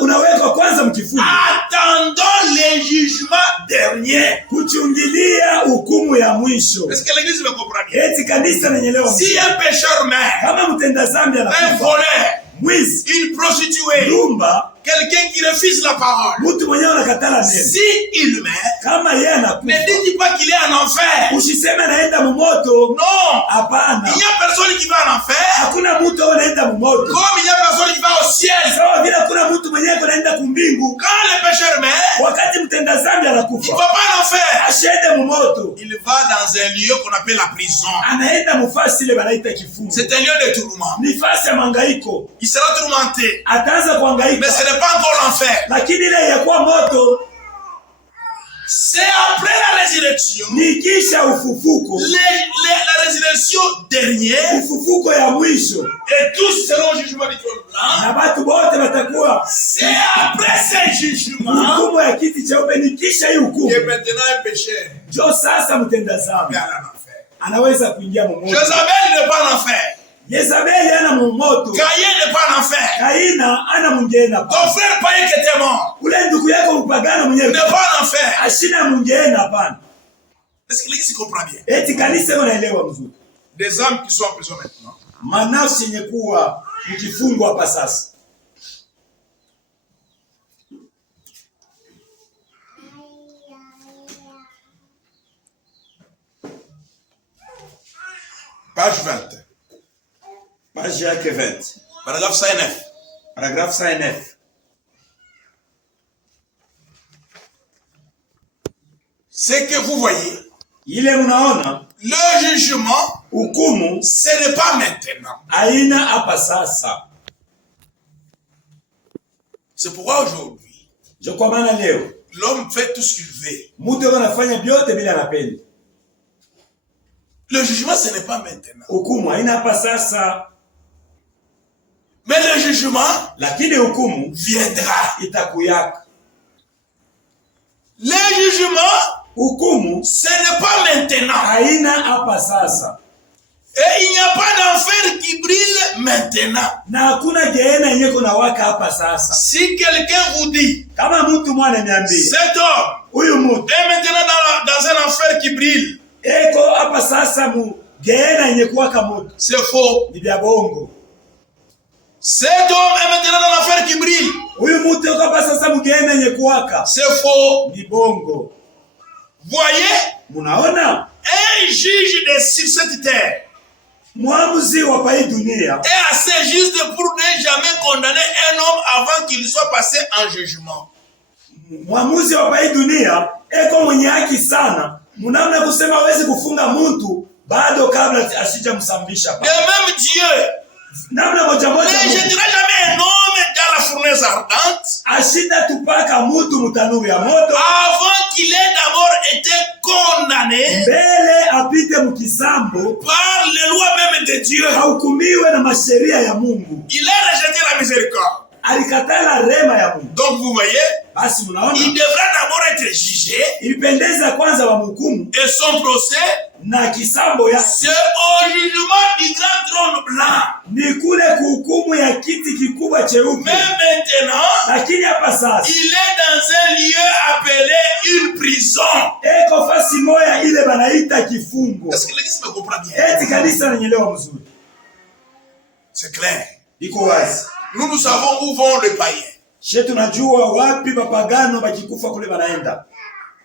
unawekwa kwanza mkifungo, attendant le jugement dernier. kuchungilia hukumu ya mwisho. Est-ce que l'église me comprend bien? Eti kanisa lenyelewa. Si un pécheur meurt, Kama mtenda dhambi un anakufa, voleur, mwizi, une prostituée, dumba, quelqu'un qui refuse la parole, Mtu mwenyewe anakatala neno. si il meurt, Kama yeye anakufa, ne dites pas qu'il est en enfer. usiseme anaenda mumoto. Non. Hapana. Il n'y a personne qui va en enfer. Hakuna mtu anaenda mumoto. Comme il n'y a personne qui va au ciel. Sawa vile hakuna mtu mwenyewe anaenda kumbingu. Quand le pécheur meurt, Wakati mtenda zambi il ne anakufa, va pas en enfer. asiende mumoto. Il va dans un lieu qu'on appelle la prison. Anaenda mufasi ile banaita kifungo. C'est un lieu de tourment. Ni fasi ya mangaiko. Il sera tourmenté. Ataanza Mais kuhangaika. ce n'est pas encore l'enfer. Lakini ile ya kwa moto C'est après la résurrection. ni kisha ufufuko. La résurrection dernière. Ufufuko ya mwisho. Et tous seront au jugement du trône blanc. Na watu wote watakuwa. C'est après ce jugement. Hukumu ya kiti cheupe ni kisha hii hukumu. Que maintenant un pécheur Jo sasa mtenda peut zambi aller en enfer. anaweza kuingia mumoto. Jézabel n'est pas en enfer. Yezabeli ana mumoto. Caïn n'est pas en enfer. Kaina ana mungena. Ton frère païen qui était mort Ule ndugu yako upagano mwenyewe n'est pas en enfer. ashina mungena hapana. Est-ce que l'Église comprend bien? Eti kanisa unaelewa mzuri. Des âmes qui sont en prison maintenant. Manafsi yenye kuwa mkifungo hapa sasa. Page 20. Page yake 20. Paragraphe 109. Paragraphe 109. Ce que vous voyez, Ile unaona le jugement, hukumu ce n'est pas maintenant. aina hapa sasa. C'est pourquoi aujourd'hui, Jo kwa maana leo l'homme fait tout ce qu'il veut. mtu anafanya vyote bila anapenda. Le jugement, ce n'est pas maintenant. Hukumu haina hapa sasa, Mais le jugement lakini hukumu viendra. itakuyaka. Le jugement, Hukumu ce n'est pas maintenant. haina hapa sasa, Et il n'y a pas d'enfer qui brille maintenant. na hakuna geena yenye kuna waka hapa sasa. Si quelqu'un vous dit, Kama mtu mwana niambie, cet homme huyu mtu est maintenant dans un enfer qui brille, eko hapa sasa mu geena yenye kuwaka moto, c'est faux. ni vya bongo. Cet homme est maintenant dans l'enfer qui brille, Huyu mtu eko hapa sasa mu geena yenye kuwaka, c'est faux. ni bongo. Voyez, Munaona un juge sur cette terre mwamuzi wa pai dunia est assez juste pour ne jamais condamner un homme avant qu'il soit passé en jugement. mwamuzi wa pai dunia eko mwenye haki sana. Munaona kusema hawezi kufunga mtu bado kabla asija msambisha De pa. même Dieu Namna moja ne moja jettera jamais un homme dans la fournaise ardente ashita tupaka mtu mutanuru ya moto avant qu'il ait d'abord été condamné mbele apite mkisambo par les lois même de Dieu. ahukumiwe na masheria ya Mungu. Il a rejeté la miséricorde. Alikatala rema ya Mungu. Donc vous voyez, Basi munaona il devra d'abord être jugé ilipendeza kwanza wamhukumu et son procès, na kisambo ya c'est au jugement du grand trône blanc. ni kule kuhukumu ya kiti kikubwa cheupe. Mais maintenant, Lakini hapa sasa il est dans un lieu appelé une prison. eko fasi moya ile banaita kifungo. Est-ce que l'Église me comprend bien? Eti kanisa nanyelewa mzuri, C'est clair. iko wazi. Nous savons où vont les païens. She tunajua wapi mapagano bakikufa kule banaenda.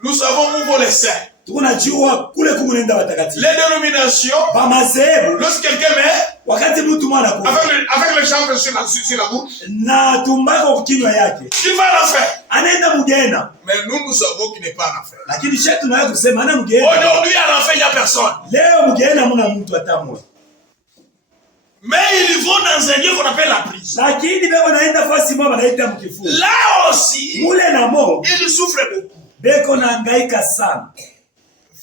Nous savons où vont les saints. Tunajua kule kumunenda watakatifu. Les dénominations, Ba madhehebu lorsque quelqu'un meurt, wakati mtu mwana kufa avec le chanvre sur la bouche, na tumbako kwa kinywa yake il va à l'enfer. anaenda mugena, Mais nous savons qu'il n'est pas en enfer. lakini she tunaweza kusema ana mugena. Aujourd'hui, à l'enfer, il n'y a personne. Leo mugena muna mtu atamwe, Mais ils vont dans un lieu qu'on appelle la prison. lakini beko naenda fasi moja banaita mkifungo. Là aussi, Mule na mo ils souffrent beaucoup. beko nahangaika sana.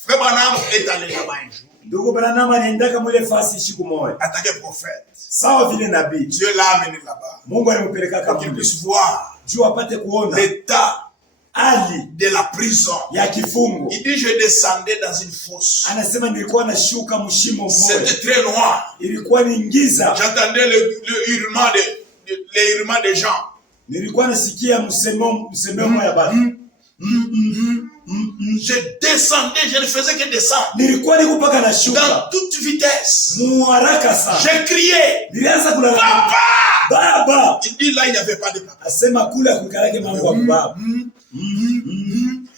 Frère Branham est allé là-bas un jour. Ndugu Branham anaendaka mwile fasi siku moja, Attaqué prophète. sawa vile nabii. Dieu l'a amené là-bas. Mungu alimpeleka Pour qu'il kama puisse voir juu apate kuona l'état hali de la prison. ya kifungo. Il dit, je descendais dans une fosse. Anasema nilikuwa nashuka mshimo mmoja, C'était très noir. ilikuwa ni ngiza. J'entendais le hurlement les hurlements des gens. Nilikuwa nasikia msemo ya batu. Je descendais, je ne faisais que descendre. Nilikuwa niko paka Dans nashuka toute vitesse. muharaka sana. J'ai crié, Nilianza kulalamika, Papa! Baba. Il dit là, il n'y avait pas de papa. Asema kule kukalake mambo ya baba.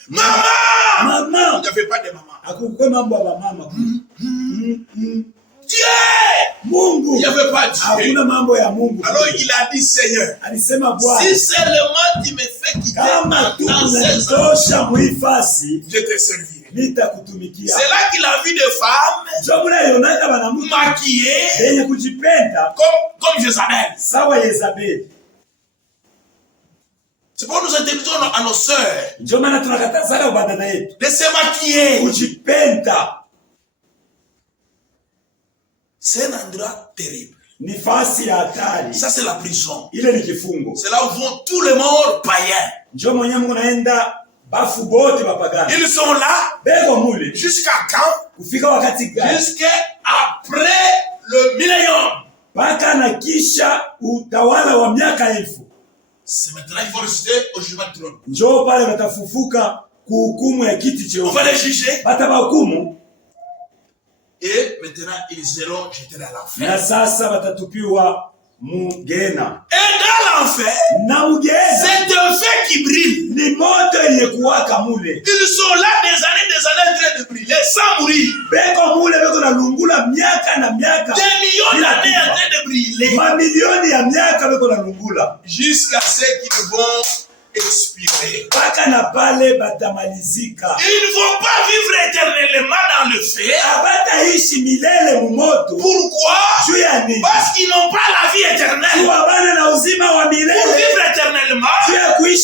Maman. Il n'y avait pas de maman. Akukwe mambo ya mama. Dieu. Mungu. Il n'y avait pas Dieu. Hakuna mambo ya Mungu. Alors il a dit Seigneur. Alisema Bwana. Si seulement tu me fais quitter dans ces ans, je te servirai. C'est là qu'il a vu des femmes maquillées comme Jézabel. C'est pour nous interdisons à nos sœurs de se maquiller. C'est un endroit terrible. Ça c'est la prison. C'est là où vont tous les morts païens. Ils sont là jusqu'à quand? Jusqu'à après le millénium. C'est maintenant il faut rester au jugement de trône. On va les juger. Et maintenant ils seront jetés dans l'enfer. Et dans l'enfer, c'est un feu qui brille. Ils sont là des années en train de briller sans mourir. Des millions d'années en train de briller. Jusqu'à ce qu'ils vont expirer. Ils ne vont pas vivre éternellement dans le feu. Pourquoi? Parce qu'ils n'ont pas la vie éternelle. Pour vivre éternellement, il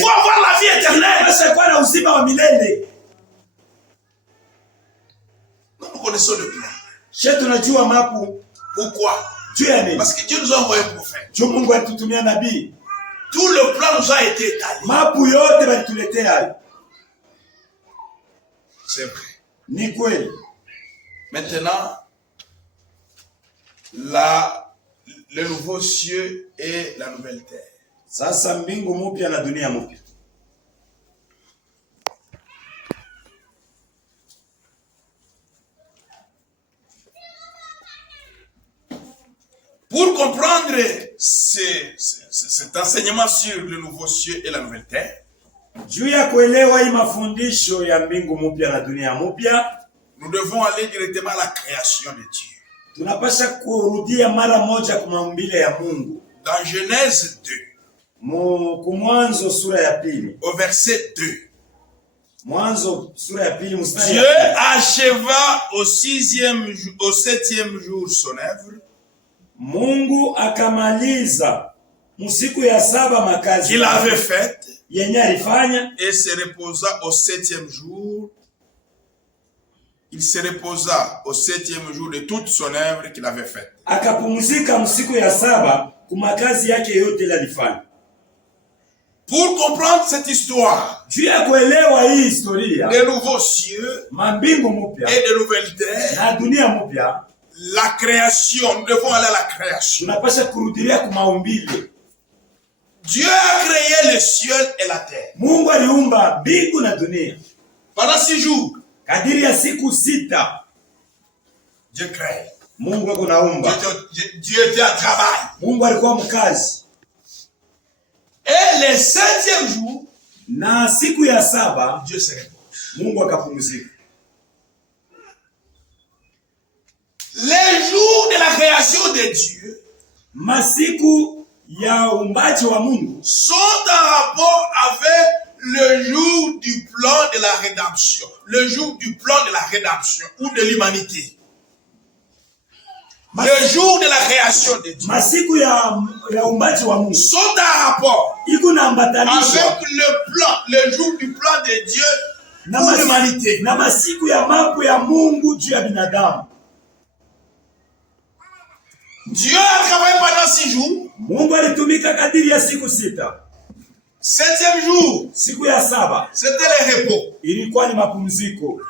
faut avoir la vie éternelle. Nous connaissons le plan. Pourquoi? Parce que Dieu nous a envoyé un prophète. Tout le plan nous a été étalé. C'est vrai. Maintenant, le nouveau cieux et la nouvelle terre. Pour comprendre cet enseignement sur le nouveau cieux et la nouvelle terre, nous devons aller directement à la création de Dieu. Dans Genèse 2, au verset 2, Dieu acheva au 7e jour son œuvre. Mungu akamaliza musiku ya 7 makazi qu'il avait faite yenye alifanya, et se reposa au 7e jour. Il se reposa au 7e jour de toute son œuvre qu'il avait faite. Akapumzika musiku ya 7 kumakazi yake yote alifanya. Pour comprendre cette histoire, juu ya kuelewa hii historia, de nouveaux cieux mambingu mpya et de nouvelles terres, na dunia mpya, la création, nous devons aller à la création. Tunapasha kurudilia kumaumbile. Dieu a créé le ciel et la terre. Mungu aliumba mbingu na dunia. Pendant 6 jours. Kadiri ya siku 6. Dieu crée. Mungu ako naumba. Dieu était à travail. Mungu alikuwa mkazi. Et le 7e jour, na siku ya 7, Dieu se repose. Mungu akapumzika. Les jours de la création de Dieu, masiku ya uumbaji wa Mungu, sont en rapport avec le jour du plan de la rédemption, le jour du plan de la rédemption ou de l'humanité. Le jour de la création de Dieu, masiku ya uumbaji wa Mungu, sont en rapport avec le plan, le jour du plan de Dieu pour l'humanité. Na masiku ya mambo ya Mungu juu ya binadamu. Dieu a travaillé pendant 6 jours. Mungu alitumika kadiri ya siku 6. 7e jour, siku ya 7, c'était le repos. Ilikuwa ni mapumziko.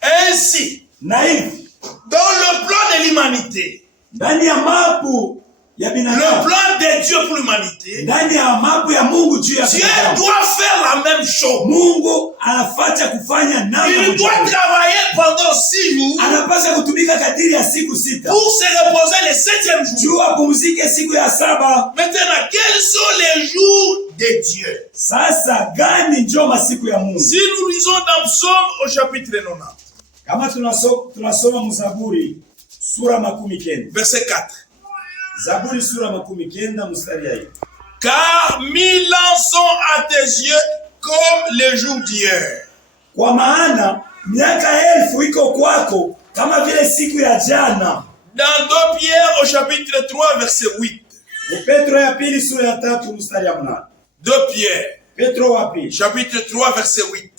Ainsi, na hivi, dans le plan de l'humanité, ndani ya mapu ya binadamu. Le plan de Dieu pour l'humanité. Ndani ya mambo ya Mungu juu ya Dieu binadamu. doit faire la même chose. Mungu anafanya kufanya namna moja. Il doit travailler pendant 6 jours. Anapaswa kutumika kadiri ya siku 6. Pour se reposer le 7e jour. Juu apumzike siku ya 7. Maintenant, quels sont les jours de Dieu? Sasa gani njo masiku ya Mungu? Si nous lisons dans Psaume au chapitre 90. Kama tunasoma Mzaburi sura 90. Verset 4. Zaburi sura 90 mstari ya 1. Car 1000 ans sont à tes yeux comme les jours d'hier. Kwa maana miaka 1000 iko kwako kama vile siku ya jana. Dans 2 Pierre au chapitre 3 verset 8. Petro ya pili sura ya 3 mstari ya 8. 2 Pierre. Petro wa pili. Chapitre 3 verset 8.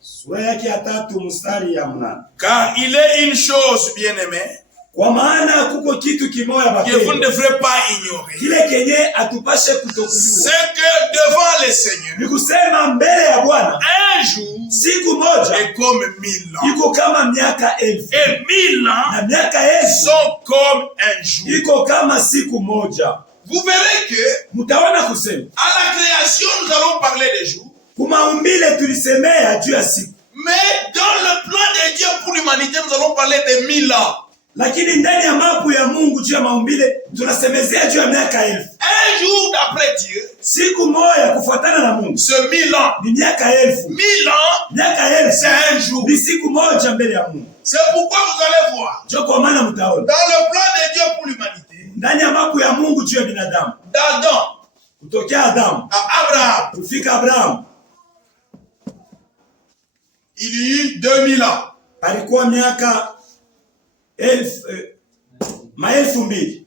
Sura yake ya 3 mstari ya 8. Car il est une chose bien-aimée. Kwa maana kuko kitu kimoja que vous ne devrez pas ignorer. Kile kenye atupashe kutokujua. C'est que devant le Seigneur. Ni kusema mbele ya Bwana. Un jour. Siku moja. Est comme 1000 ans. Iko kama miaka 1000. Et 1000 ans. Na miaka 1000 sont comme un jour. Iko kama siku moja. Vous verrez que. Mutaona kusema. À la création nous allons parler des jours. Kumaumbile tulisemea juu ya siku. Mais dans le plan de Dieu pour l'humanité nous allons parler de 1000 ans. Lakini ndani ya mapu ya Mungu juu ya maumbile tunasemezea juu ya miaka 1000. Un jour d'après Dieu. Siku moja kufuatana na Mungu. Ce 1000 ans. Ni miaka 1000. 1000 ans. Miaka 1000 c'est un jour. Ni siku moja mbele ya Mungu. C'est pourquoi vous allez voir. Jo kwa maana mtaona. Dans le plan de Dieu pour l'humanité. Ndani ya mapu ya Mungu juu ya binadamu. D'Adam. Kutokea Adamu. À Abraham. Kufika Abraham. Il y eut 2000 ans. Palikuwa miaka 2000.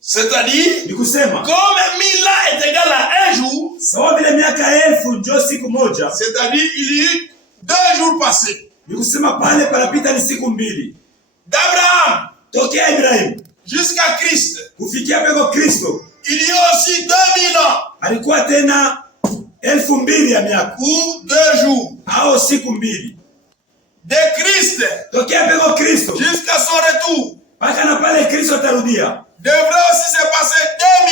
C'est-à-dire, ni kusema comme 1000 ans est égal à un jour, sawa vile miaka 1000 ndio siku moja. C'est-à-dire, il y eut 2 jours passés. Ni kusema pale palapita ni siku mbili. D'Abraham tokea Ibrahim jusqu'à Christ. Kufikia peko Kristo. Il y a aussi 2000 ans. Alikuwa tena 2000 ya miaka. Ou 2 jours. Au siku mbili. De Christ. Tokea peko Kristo. Jusqu'à son retour. Paka na pale Kristo atarudia. Devrait aussi se passer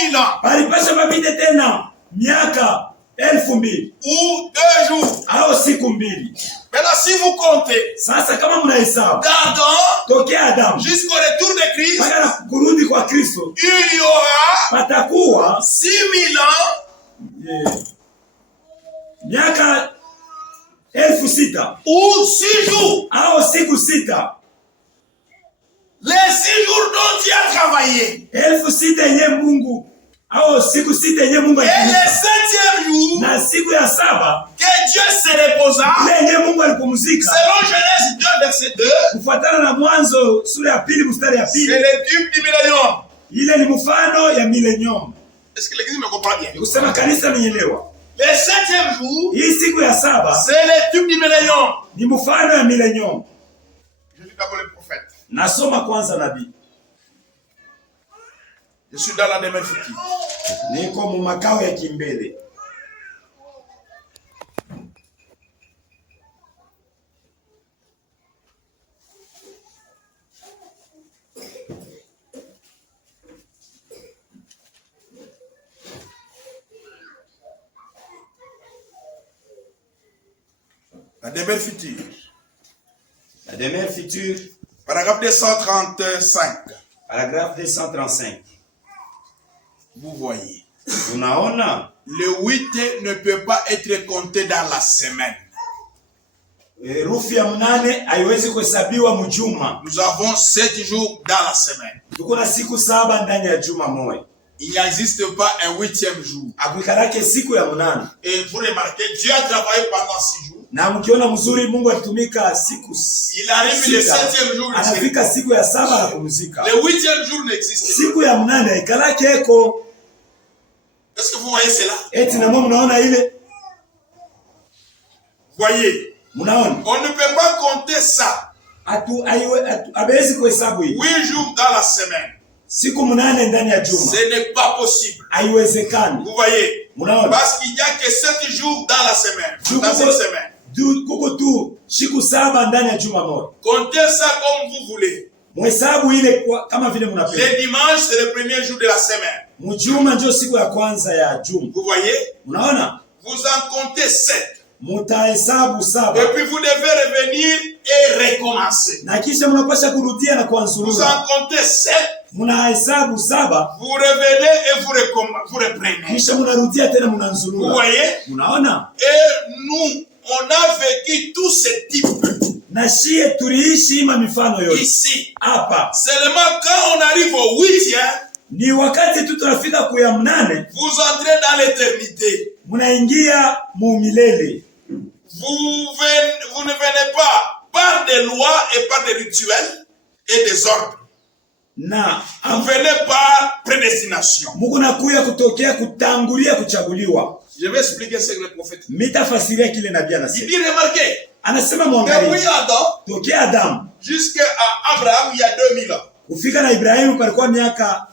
2000 ans. Palipasha papite tena miaka 1000. Ou 2 jours. Au siku mbili. Maintenant, si vous comptez. Sasa kama mnahesabu. D'Adam. Tokea Adam. Jusqu'au retour de Christ. Paka na kurudi kwa Kristo. Il y aura. Patakuwa 6000 ans. Miaka 6000. Ou 6 jours. Au siku 6. Les 6 jours dont Dieu a travaillé. 6,000 yenye Mungu. Au siku 6 yenye Mungu alipumzika. Et le 7e jour. Na siku ya 7. Que Dieu se reposa. Yenye Mungu alipumzika. Selon Genèse 2 verset 2. Kufuatana na Mwanzo sura ya 2 mstari ya 2. C'est le type du millénium. Ile ni mfano ya millennium. Est-ce que l'église me comprend bien? Kusema kanisa nielewa. Le 7e jour. Hii siku ya 7. C'est le type du millénium. Ni mfano ya millennium. Je lis d'abord le prophète. Nasoma kwanza nabii. Je suis dans la demeure future. Niko mu makao ya kimbele. La demeure future. La demeure future. Paragraphe 235. Paragraphe 235. Vous voyez. Unaona? Le 8 ne peut pas être compté dans la semaine. Herufi ya 8 haiwezi kuhesabiwa mjuma. Nous avons 7 jours dans la semaine. Tuko na siku 7 ndani ya juma moja. Il n'existe pas un 8e jour. Akuikarake siku ya 8. Et vous remarquez, Dieu a travaillé pendant 6 jours. Na mkiona mzuri Mungu alitumika siku. Il arrive le 7e jour. Anafika siku ya 7 anapumzika. Le 8e jour n'existe pas. Siku ya 8 ikalake eko. Est-ce que vous voyez cela? Eti na mwa mnaona ile? Voyez. Mnaona? On ne peut pas compter ça. Abezi kuhesabu hii. 8 jours dans la semaine. Siku 8 ndani ya juma. Ce n'est pas possible. Haiwezekani. Vous voyez? Mnaona? Parce qu'il n'y a que 7 jours dans la semaine. Dans cette semaine. Kuko tu siku 7 ndani ya juma moja. Comptez ça comme vous voulez. Mhesabu ile kama vile mnapenda. Le dimanche c'est le premier jour de la semaine. Mjuma ndio siku ya kwanza ya juma. Vous voyez? Unaona? Vous en comptez 7. Mutahesabu 7. Et puis vous devez revenir et recommencer. Na kisha mnapaswa kurudia na kuanzurura. Vous en comptez 7. Mnahesabu 7. Vous revenez et vous reprenez. Kisha mnarudia tena mnanzurura. Vous voyez? Unaona? Et nous, on a vécu tous ces types. Na shie tuliishi ima mifano yote. Ici. Hapa. Seulement quand on arrive au 8e, ni wakati tu tunafika kuya 8, vous entrez dans l'éternité. Munaingia mu milele. Vous ne venez pas par des lois et par des rituels et des ordres. Na vous venez par prédestination. Mukunakuya kutokea kutangulia kuchaguliwa. Je vais expliquer ce que le prophète dit. Mitafasiria kile nabii anasema. Il dit remarquez. Anasema mwangalie. Depuis Adam, tokea Adam jusqu'à Abraham, il y a 2000 ans. Kufika na Ibrahimu palikuwa miaka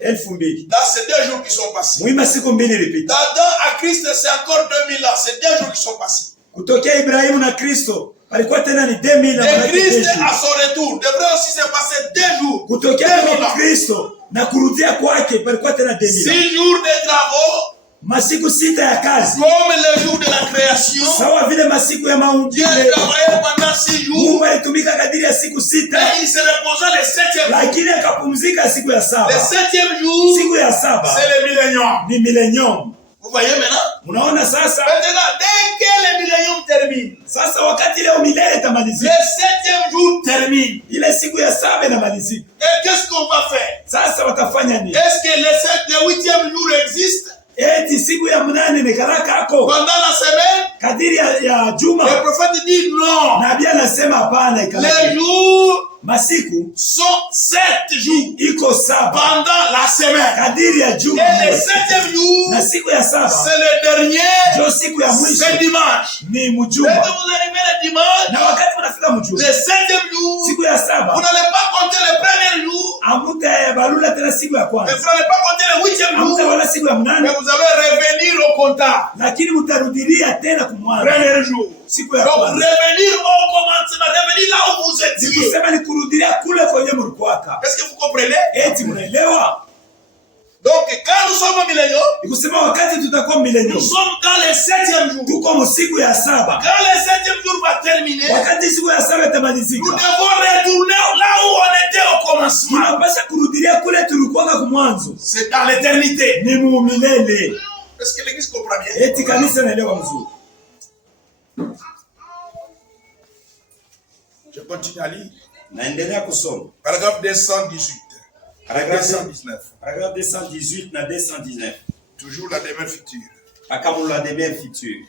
2000. Dans ces 2 jours qui sont passés. Muima siku 2 ilipita. D'Adam à Christ c'est encore 2000 ans. C'est 2 jours qui sont passés. Kutokea Ibrahimu na Kristo palikuwa tena ni 2000 ans. Et Christ à son retour devrait aussi se passer 2 jours. Kutokea kwa Kristo na kurudia kwake palikuwa tena 2000 ans. 6 jours de travaux. Masiku 6 ya kazi. Comme le jour de la création. Sawa vile masiku ya maumbile. Dieu travaillait pendant 6 jours. Mungu alitumika kadiri ya siku 6. Et il se reposa le 7e jour. Lakini akapumzika siku ya 7. Le 7e jour. Siku ya 7. C'est le millénium. Ni millennium. Vous voyez maintenant? Unaona sasa? Maintenant, dès que le millénium termine. Sasa wakati leo milele tamalizika. Le 7e jour termine. Ile siku ya 7 inamalizika. Et qu'est-ce qu'on va faire? Sasa watafanya nini? Est-ce que le 8e jour existe? Eti siku ya 8 ni karaka yako. Pendant la semaine? Kadiri ya juma. Le prophète dit non. Nabii anasema hapana ikalaka. Les jours masiku sont 7 jours. Iko 7 pendant la semaine. Kadiri ya juma. Et le 7e jour, na siku ya 7 c'est le dernier. Ndio siku ya mwisho. C'est dimanche. Ni mjuma. Et quand vous arrivez le dimanche, na wakati mnafika mjuma, le 7e jour, siku ya 7, vous n'allez pas compter le premier jour. Amuta balula tena siku ya kwanza. Et vous n'allez pas compter le 8e jour. Amuta wala siku ya 8. Mais vous allez revenir au comptable. Lakini mtarudilia tena kumwanza. Premier jour. Siku ya donc kwanza. revenir au commencement, revenir là où vous étiez. Nikusema ni kurudilia kule kwenye mlikuwaka. Est-ce que vous comprenez? Eti mnaelewa? Donc quand nous sommes au millénium, nikusema wakati tutakuwa millennium, nous sommes dans le 7e jour. Tuko msiku ya 7. Quand le 7e jour va terminer, wakati siku ya 7 itamalizika, nous devons retourner là où on était au commencement. Tunapaswa kurudilia kule tulikuwa kwa mwanzo. C'est dans l'éternité. Ni mu milele. Est-ce que l'église comprend bien? Eti kanisa naelewa mzuri. Je continue à lire. Naendelea kusoma. Paragraphe 218. Paragraphe 219. Paragraphe 218 na 219. Toujours la demeure future. Akamu la demeure future.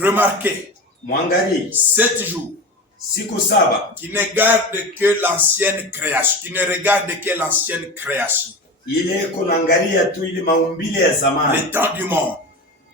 Remarquez. Mwangalie. 7 jours. Siku 7. Qui ne garde que l'ancienne création. Qui ne regarde que l'ancienne création. Ile kunaangalia tu ile maumbile ya zamani. Le temps du monde.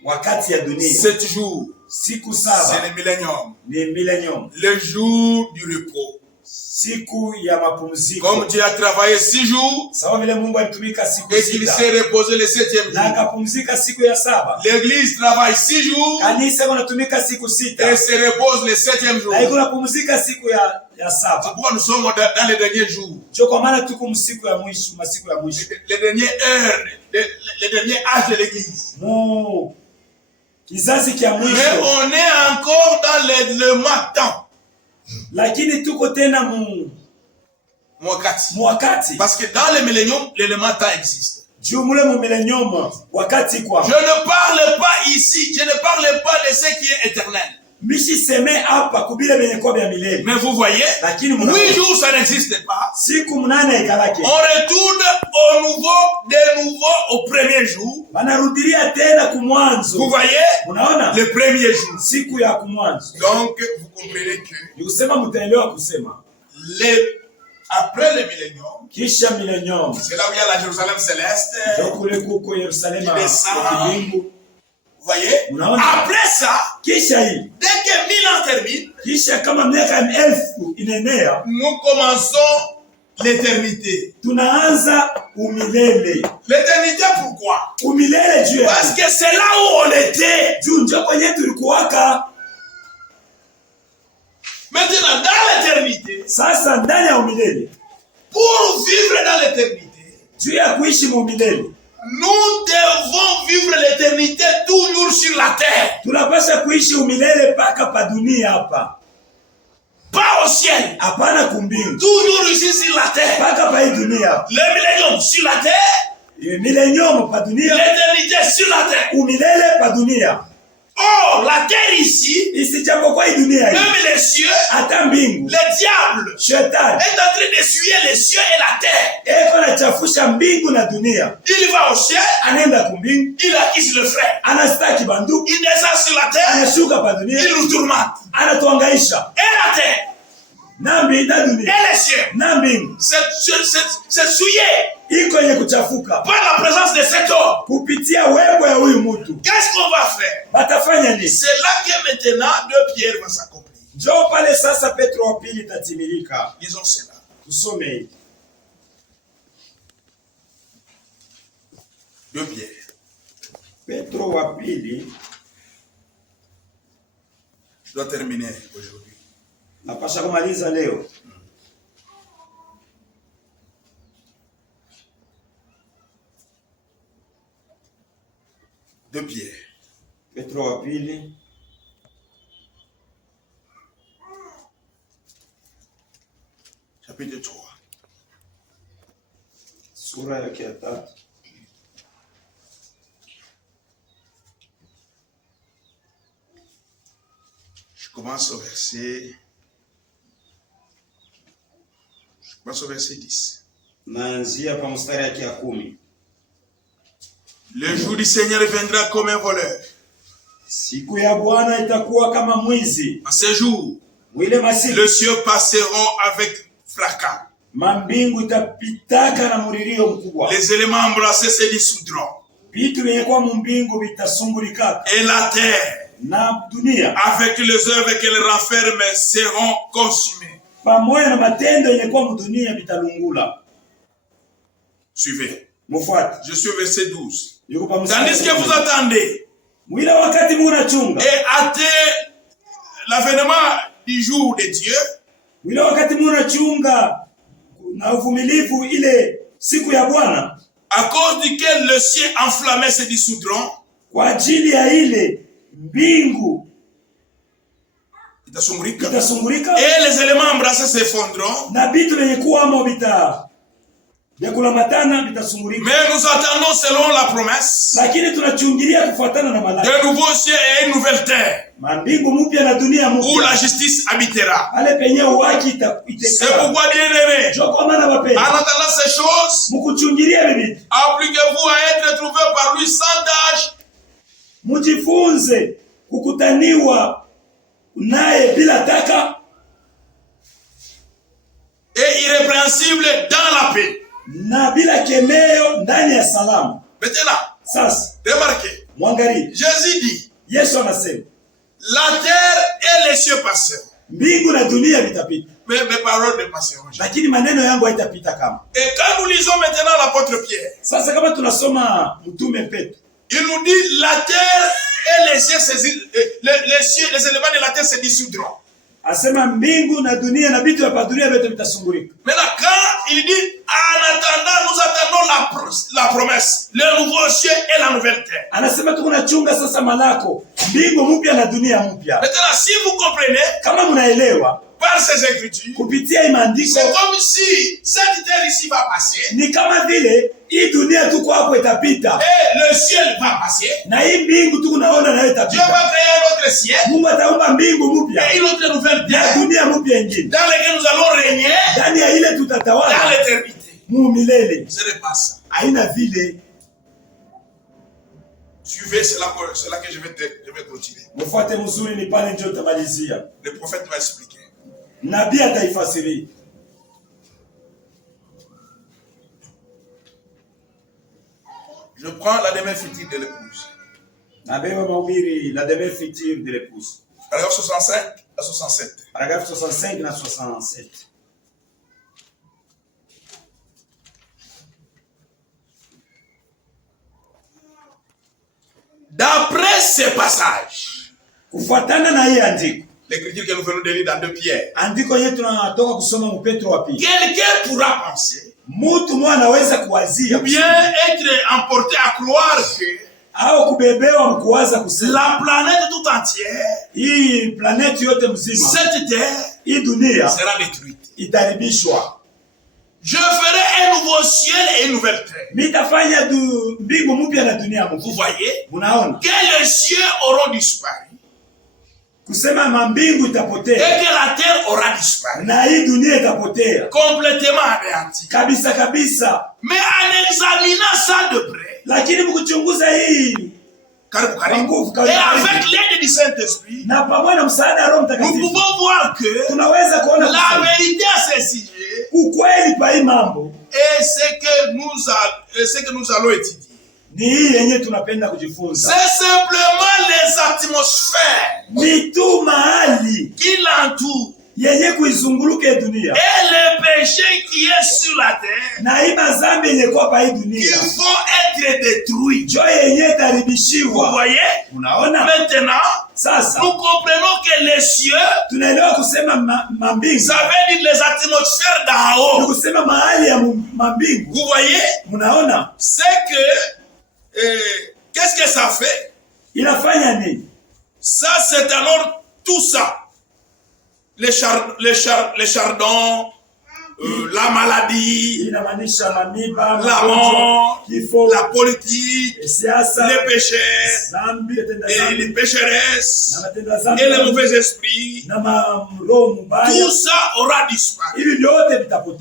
Wakati ya dunia. 7 jours. Siku 7. C'est le millénium. Ni millennium. Le jour du repos. Siku ya mapumziko. Comme Dieu a travaillé 6 jours. Sawa vile Mungu alitumika siku 6. Et qu'il s'est reposé le 7e jour. Na akapumzika siku ya 7. L'église travaille 6 jours. Kanisa kunatumika siku 6. Et se repose le 7e jour. Na iko napumzika siku ya 7. C'est pourquoi nous sommes dans les derniers jours. Ndio kwa maana tuko msiku ya mwisho, masiku ya mwisho. Les dernières heures, les derniers âges de l'église. Kizazi kia mwisho. Mais on est encore dans le matin. Lakini tuko tena mwakati. Parce que dans le millénium, le matin existe. Juu mule mu millennium wakati kwa. Je ne parle pas ici, je ne parle pas de ce qui est éternel. Mishi seme hapa kubile benye kwa bya milele. Mais vous voyez, 8 jours ça n'existe pas. Siku 8 ikalake. On retourne de nouveau au premier jour. Banarudilia tena kumwanzo. Vous voyez? Unaona? Le premier jour. Siku ya kumwanzo. Donc vous comprenez que nikusema mtaelewa kusema. Après le millénium, kisha millennium. C'est là où il y a la Jérusalem céleste. Donc kule kuko Yerusalemu ya mbingu. Vous voyez? Unaona? Après ça, kisha hii. Dès que 1000 ans terminent, kisha kama miaka 1000 inaenea, nous commençons l'éternité. Tunaanza umilele. L'éternité pourquoi? Umilele juu. Parce que c'est là où on était. Juu ndio kwenye tulikuwaka. Maintenant, dans l'éternité, sasa ndani ya umilele, pour vivre dans l'éternité, juu ya kuishi umilele, nous devons vivre l'éternité toujours sur la terre. tunapaswa kuishi umilele paka pa dunia hapa. Pas au ciel. Hapana kumbingu. Toujours ici sur la terre. Paka pa hii dunia. Le millénium sur la terre. Millénium pa dunia. L'éternité sur la terre. Umilele pa dunia. Oh, la terre ici, isijapokuwa hii dunia hii, même les cieux, hata mbingu, le diable shetani est en train d'essuyer les cieux et la terre. Eko anachafusha mbingu na dunia. Il va au ciel, anaenda kumbingu, il accuse le frère, anastaki banduku, il descend sur la terre, anashuka pa dunia, il nous tourmente, anatuangaisha. Et la terre, nambi na dunia, et les cieux, na mbingu, c'est souillé iko yenye kuchafuka par la présence de cet homme. Kupitia wepo ya huyu mtu. Qu'est-ce qu'on va faire? Batafanya nini? C'est là que maintenant 2 Pierre va s'accomplir. Njoo pale sasa Petro wa pili tatimilika. Disons cela. Tusome hii. 2 Pierre. Petro wa pili. Je dois terminer aujourd'hui. Napasha kumaliza leo. De Pierre. Petro wa pili. Chapitre 3. Sura ya 3. Je commence au verset 10. Naanzia pa mstari yake ya 10. Le jour du Seigneur viendra comme un voleur. Siku ya Bwana itakuwa kama mwizi. En ce jour, les cieux passeront avec fracas. Mambingu itapitaka na muririo mkubwa. Les éléments embrassés se dissoudront. Vitu vyenye kwa mbingu vitasungulika. Et la terre, na dunia, avec les œuvres qu'elle renferme, seront consumées. Pamoja na matendo yenye kwa dunia vitalungula. Suivez. Mufuate. Je suis au verset 12. Tandis que vous attendez et hâtez l'avènement du jour de Dieu, à cause duquel le ciel enflammé se dissoudront, et les éléments embrassés s'effondreront. Mais nous attendons selon la promesse de nouveaux cieux et une nouvelle terre où la justice habitera. C'est pourquoi, bien-aimés, en attendant ces choses, appliquez-vous à être trouvé par lui sans tâche, mujifunze kukutaniwa naye bila taka et irrépréhensible dans la paix. Na bila kemeo ndani ya salamu. Maintenant, sasa remarquez, mwangalie, Jésus dit, Yesu anasema, la terre et les cieux passeront, mbingu na dunia vitapita, mais mes paroles ne passeront jamais. Lakini maneno yangu haitapita kama. Et quand nous lisons maintenant l'apôtre Pierre, sasa kama tunasoma mtume Petro, il nous dit la terre et les cieux, les éléments de la terre se dissoudront. Asema mbingu na dunia na vitu vya dunia vyote vitasungulika. Maintenant, quand il dit en attendant, nous attendons la promesse, le nouveau ciel et la nouvelle terre. Anasema tunachunga sasa malako, mbingu mpya na dunia mpya. Maintenant, si vous comprenez, kama mnaelewa par ces écritures, kupitia maandiko, c'est comme si cette terre ici va passer. Ni kama vile hii dunia tuko hapo itapita. Et le ciel va passer. Na hii mbingu tu unaona nayo itapita. Dieu va créer un autre ciel. Mungu ataumba mbingu mpya. Et une autre nouvelle terre. Na dunia mpya nyingine. Dans laquelle nous allons régner. Ndani ya ile tutatawala. Dans l'éternité. Milele. Ce n'est pas ça. Haina vile. Suivez, c'est là que je vais continuer. Mfuate mzuri ni pale ndio utamalizia. Le prophète va expliquer. Nabii ataifasiri. Je prends la demeure fictive de l'épouse. Nabeba mahubiri la demeure fictive de l'épouse. Paragraphe 65 à 67. Paragraphe 65 na 67. D'après ces passages, kufuatana na hii andiko, l'écriture que nous venons de lire dans 2 Pierre. Andiko yetu tunatoka kusoma mu Petro wa pili. Quelqu'un pourra penser, Mtu mmoja anaweza kuwazia ou bien être emporté à croire que au kubebewa mkuwaza kusema la planète tout entière, hii planeti yote mzima, cette terre, hii dunia sera détruite. itaribishwa. Je ferai un nouveau ciel et une nouvelle terre. Mitafanya mbingu mpya na dunia mpya. Vous voyez? Unaona? Que les cieux auront disparu. Kusema mambingu itapotea. Et que la terre aura disparu. Na hii dunia itapotea. Complètement anéantie. Kabisa kabisa. Mais en examinant ça de près, lakini mkuchunguza hii et avec l'aide du Saint-Esprit, na pamoja na msaada wa Roho Mtakatifu, nous pouvons voir que tunaweza kuona la vérité à ce sujet, ukweli pa hii mambo, et ce que nous allons étudier, ni hii yenye tunapenda kujifunza. C'est simplement les atmosphères ni tu mahali qui l'entourent yenye kuizunguluka dunia et le péché qui est sur la terre, na hii mazambi yenye kwa pa hii dunia, il faut être détruit. jo yenye Vous taribishiwa. voyez? Unaona? Maintenant, Sasa nous comprenons que les cieux, tunaelewa kusema mambingu, ça veut dire les atmosphères d'en haut. ni kusema mahali ya mambingu. Vous voyez? Unaona? C'est que qu'est-ce que ça fait? Inafanya nini? Ça, c'est alors tout ça. Les chardons, la maladie, la mort, la politique, les péchés, et les pécheresses, et les mauvais esprits. Tout ça aura disparu.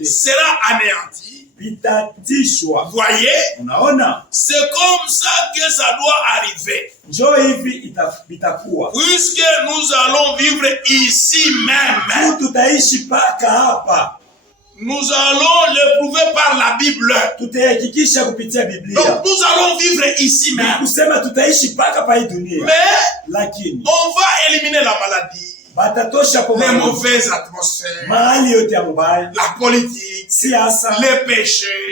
Sera anéanti. Vous voyez? C'est comme ça que ça doit arriver. Puisque nous allons vivre ici même, nous allons le prouver par la Bible. Donc nous allons vivre ici même. Mais on va éliminer la maladie, les mauvaises atmosphères, la politique, les péchés.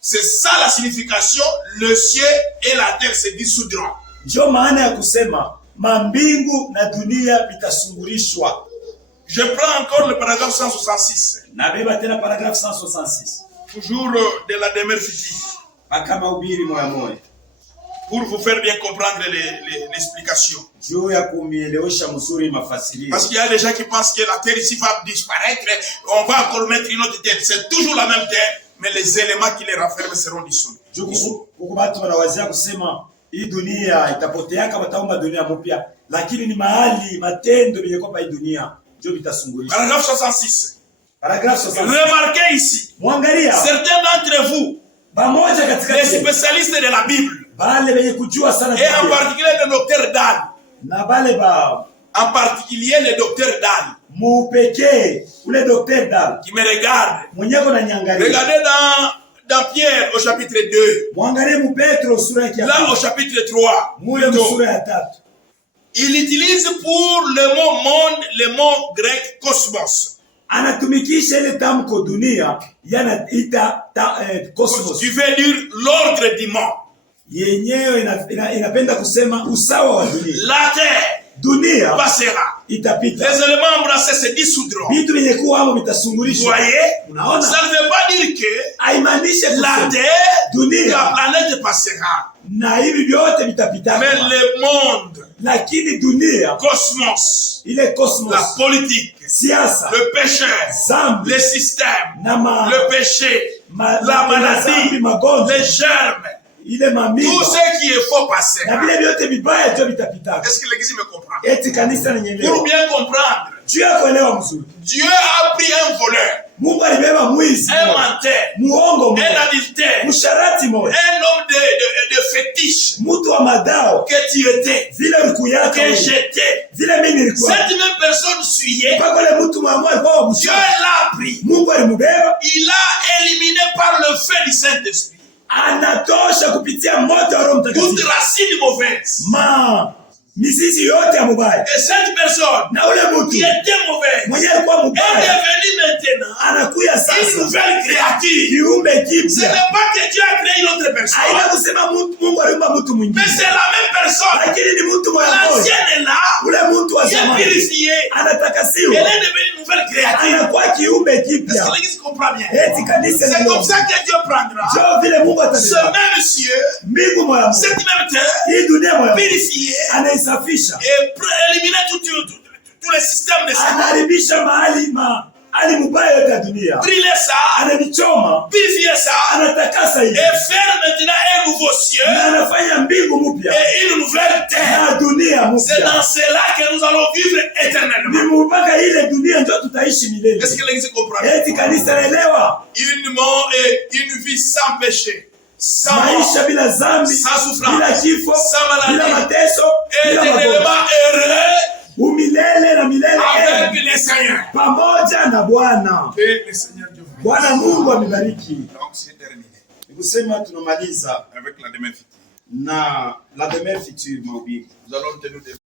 C'est ça la signification. Le ciel et la terre se dissoudront. Ndio maana ya kusema mambingu na dunia vitasungurishwa. Je prends encore le paragraphe 166. Nabeba tena paragraphe 166. Toujours de la demeure fictive. Kama ubiri moya moya. Pour vous faire bien comprendre l'explication. Parce qu'il y a des gens qui pensent que la terre ici va disparaître, on va encore mettre une autre terre. C'est toujours la même terre, mais les éléments qui les renferment seront dissous. Hii dunia itapoteaka, wataomba dunia mpya, lakini ni mahali matendo yenye kwa hii dunia ndio vitasungurishwa. Paragraphe 66. Paragraphe 66. Remarquez ici. Mwangalia. Certains d'entre vous, pamoja katika les spécialistes de la Bible, bale wenye kujua sana et en particulier le docteur Dan, na bale ba en particulier le docteur Dan, mupeke ule docteur Dan qui me regarde, mwenyeko na nyangalia. Regardez dans Pierre au chapitre 2. Mwangalie mu Petro sura ya là au chapitre 3. Mule sura ya 3. Il utilise pour le mot monde le mot grec cosmos. Anatumikisha ile tamko dunia yana ita cosmos. Tu veux dire l'ordre du monde. Yenyewe inapenda kusema usawa wa dunia. La terre dunia passera. Itapita. Les éléments embrassés se dissoudront. Vitu vyenye kuwa hapo vitasungurishwa. Voyez? Unaona? Ça ne veut pas dire que haimaanishi la terre, dunia, la planète passera. Na hivi vyote vitapita. Mais le monde, lakini dunia, cosmos, ile cosmos, la politique, siasa, le péché, zambi, le système, le péché, la maladie, les germes, tout ce qui est faux passé. Est-ce que l'église me comprend? Pour bien comprendre, Dieu a pris un voleur, un menteur, un adultère, un homme de fétiche que tu étais, que j'étais. Cette même personne suyait, Dieu l'a pris. Il l'a éliminé par le feu du Saint-Esprit. Anatosha kupitia moto wa Roho Mtakatifu. Toute racine mauvaise. Mizizi yote ya mubaya. Et cette personne na ule mtu qui était mauvaise mwenye alikuwa mubaya est devenu maintenant anakuya une sasa nouvelle créature. kiumbe Ce kipya. n'est pas que Dieu a créé une autre personne, Haina kusema Mungu aliumba mtu mais mwingine, c'est la même personne. lakini ni mtu mmoja. L'ancienne est là, Ule mtu wa il est zamani purifié, anatakasiwa, elle est devenue une nouvelle créature. anakuwa kiumbe Est-ce kipya. que l'Église comprend bien? Eti kanisa C'est lilo. comme ça que Dieu prendra Jo vile Mungu ce atabeba même cieux, mbingu moya moja, cette même terre, hii dunia moya moja, purifiée anaisafisha, et éliminer tous les systèmes de sang. anaharibisha hali mubaya yote ya dunia, Brûler ça, anavichoma, purifier ça, anatakasa et hivi, faire maintenant un nouveau cieux na anafanya mbingu mpya et une nouvelle terre. na dunia C'est mpya. dans cela que nous allons vivre Ni éternellement. mpaka ile dunia ndio tutaishi milele. Est-ce que l'Église comprend bien? Eti kanisa naelewa, Une mort et une vie sans péché, sans maisha mort, bila dhambi, sans souffrance, bila kifo, sans bila maladie, mateso, bila magonjwa, éternellement heureux umilele na milele avec le Seigneur. pamoja na Bwana. Que le Seigneur Dieu vous Bwana Mungu amebariki. Donc c'est terminé Nikusema tunamaliza avec la demain future. na la demain future mahubiri. Nous allons tenir des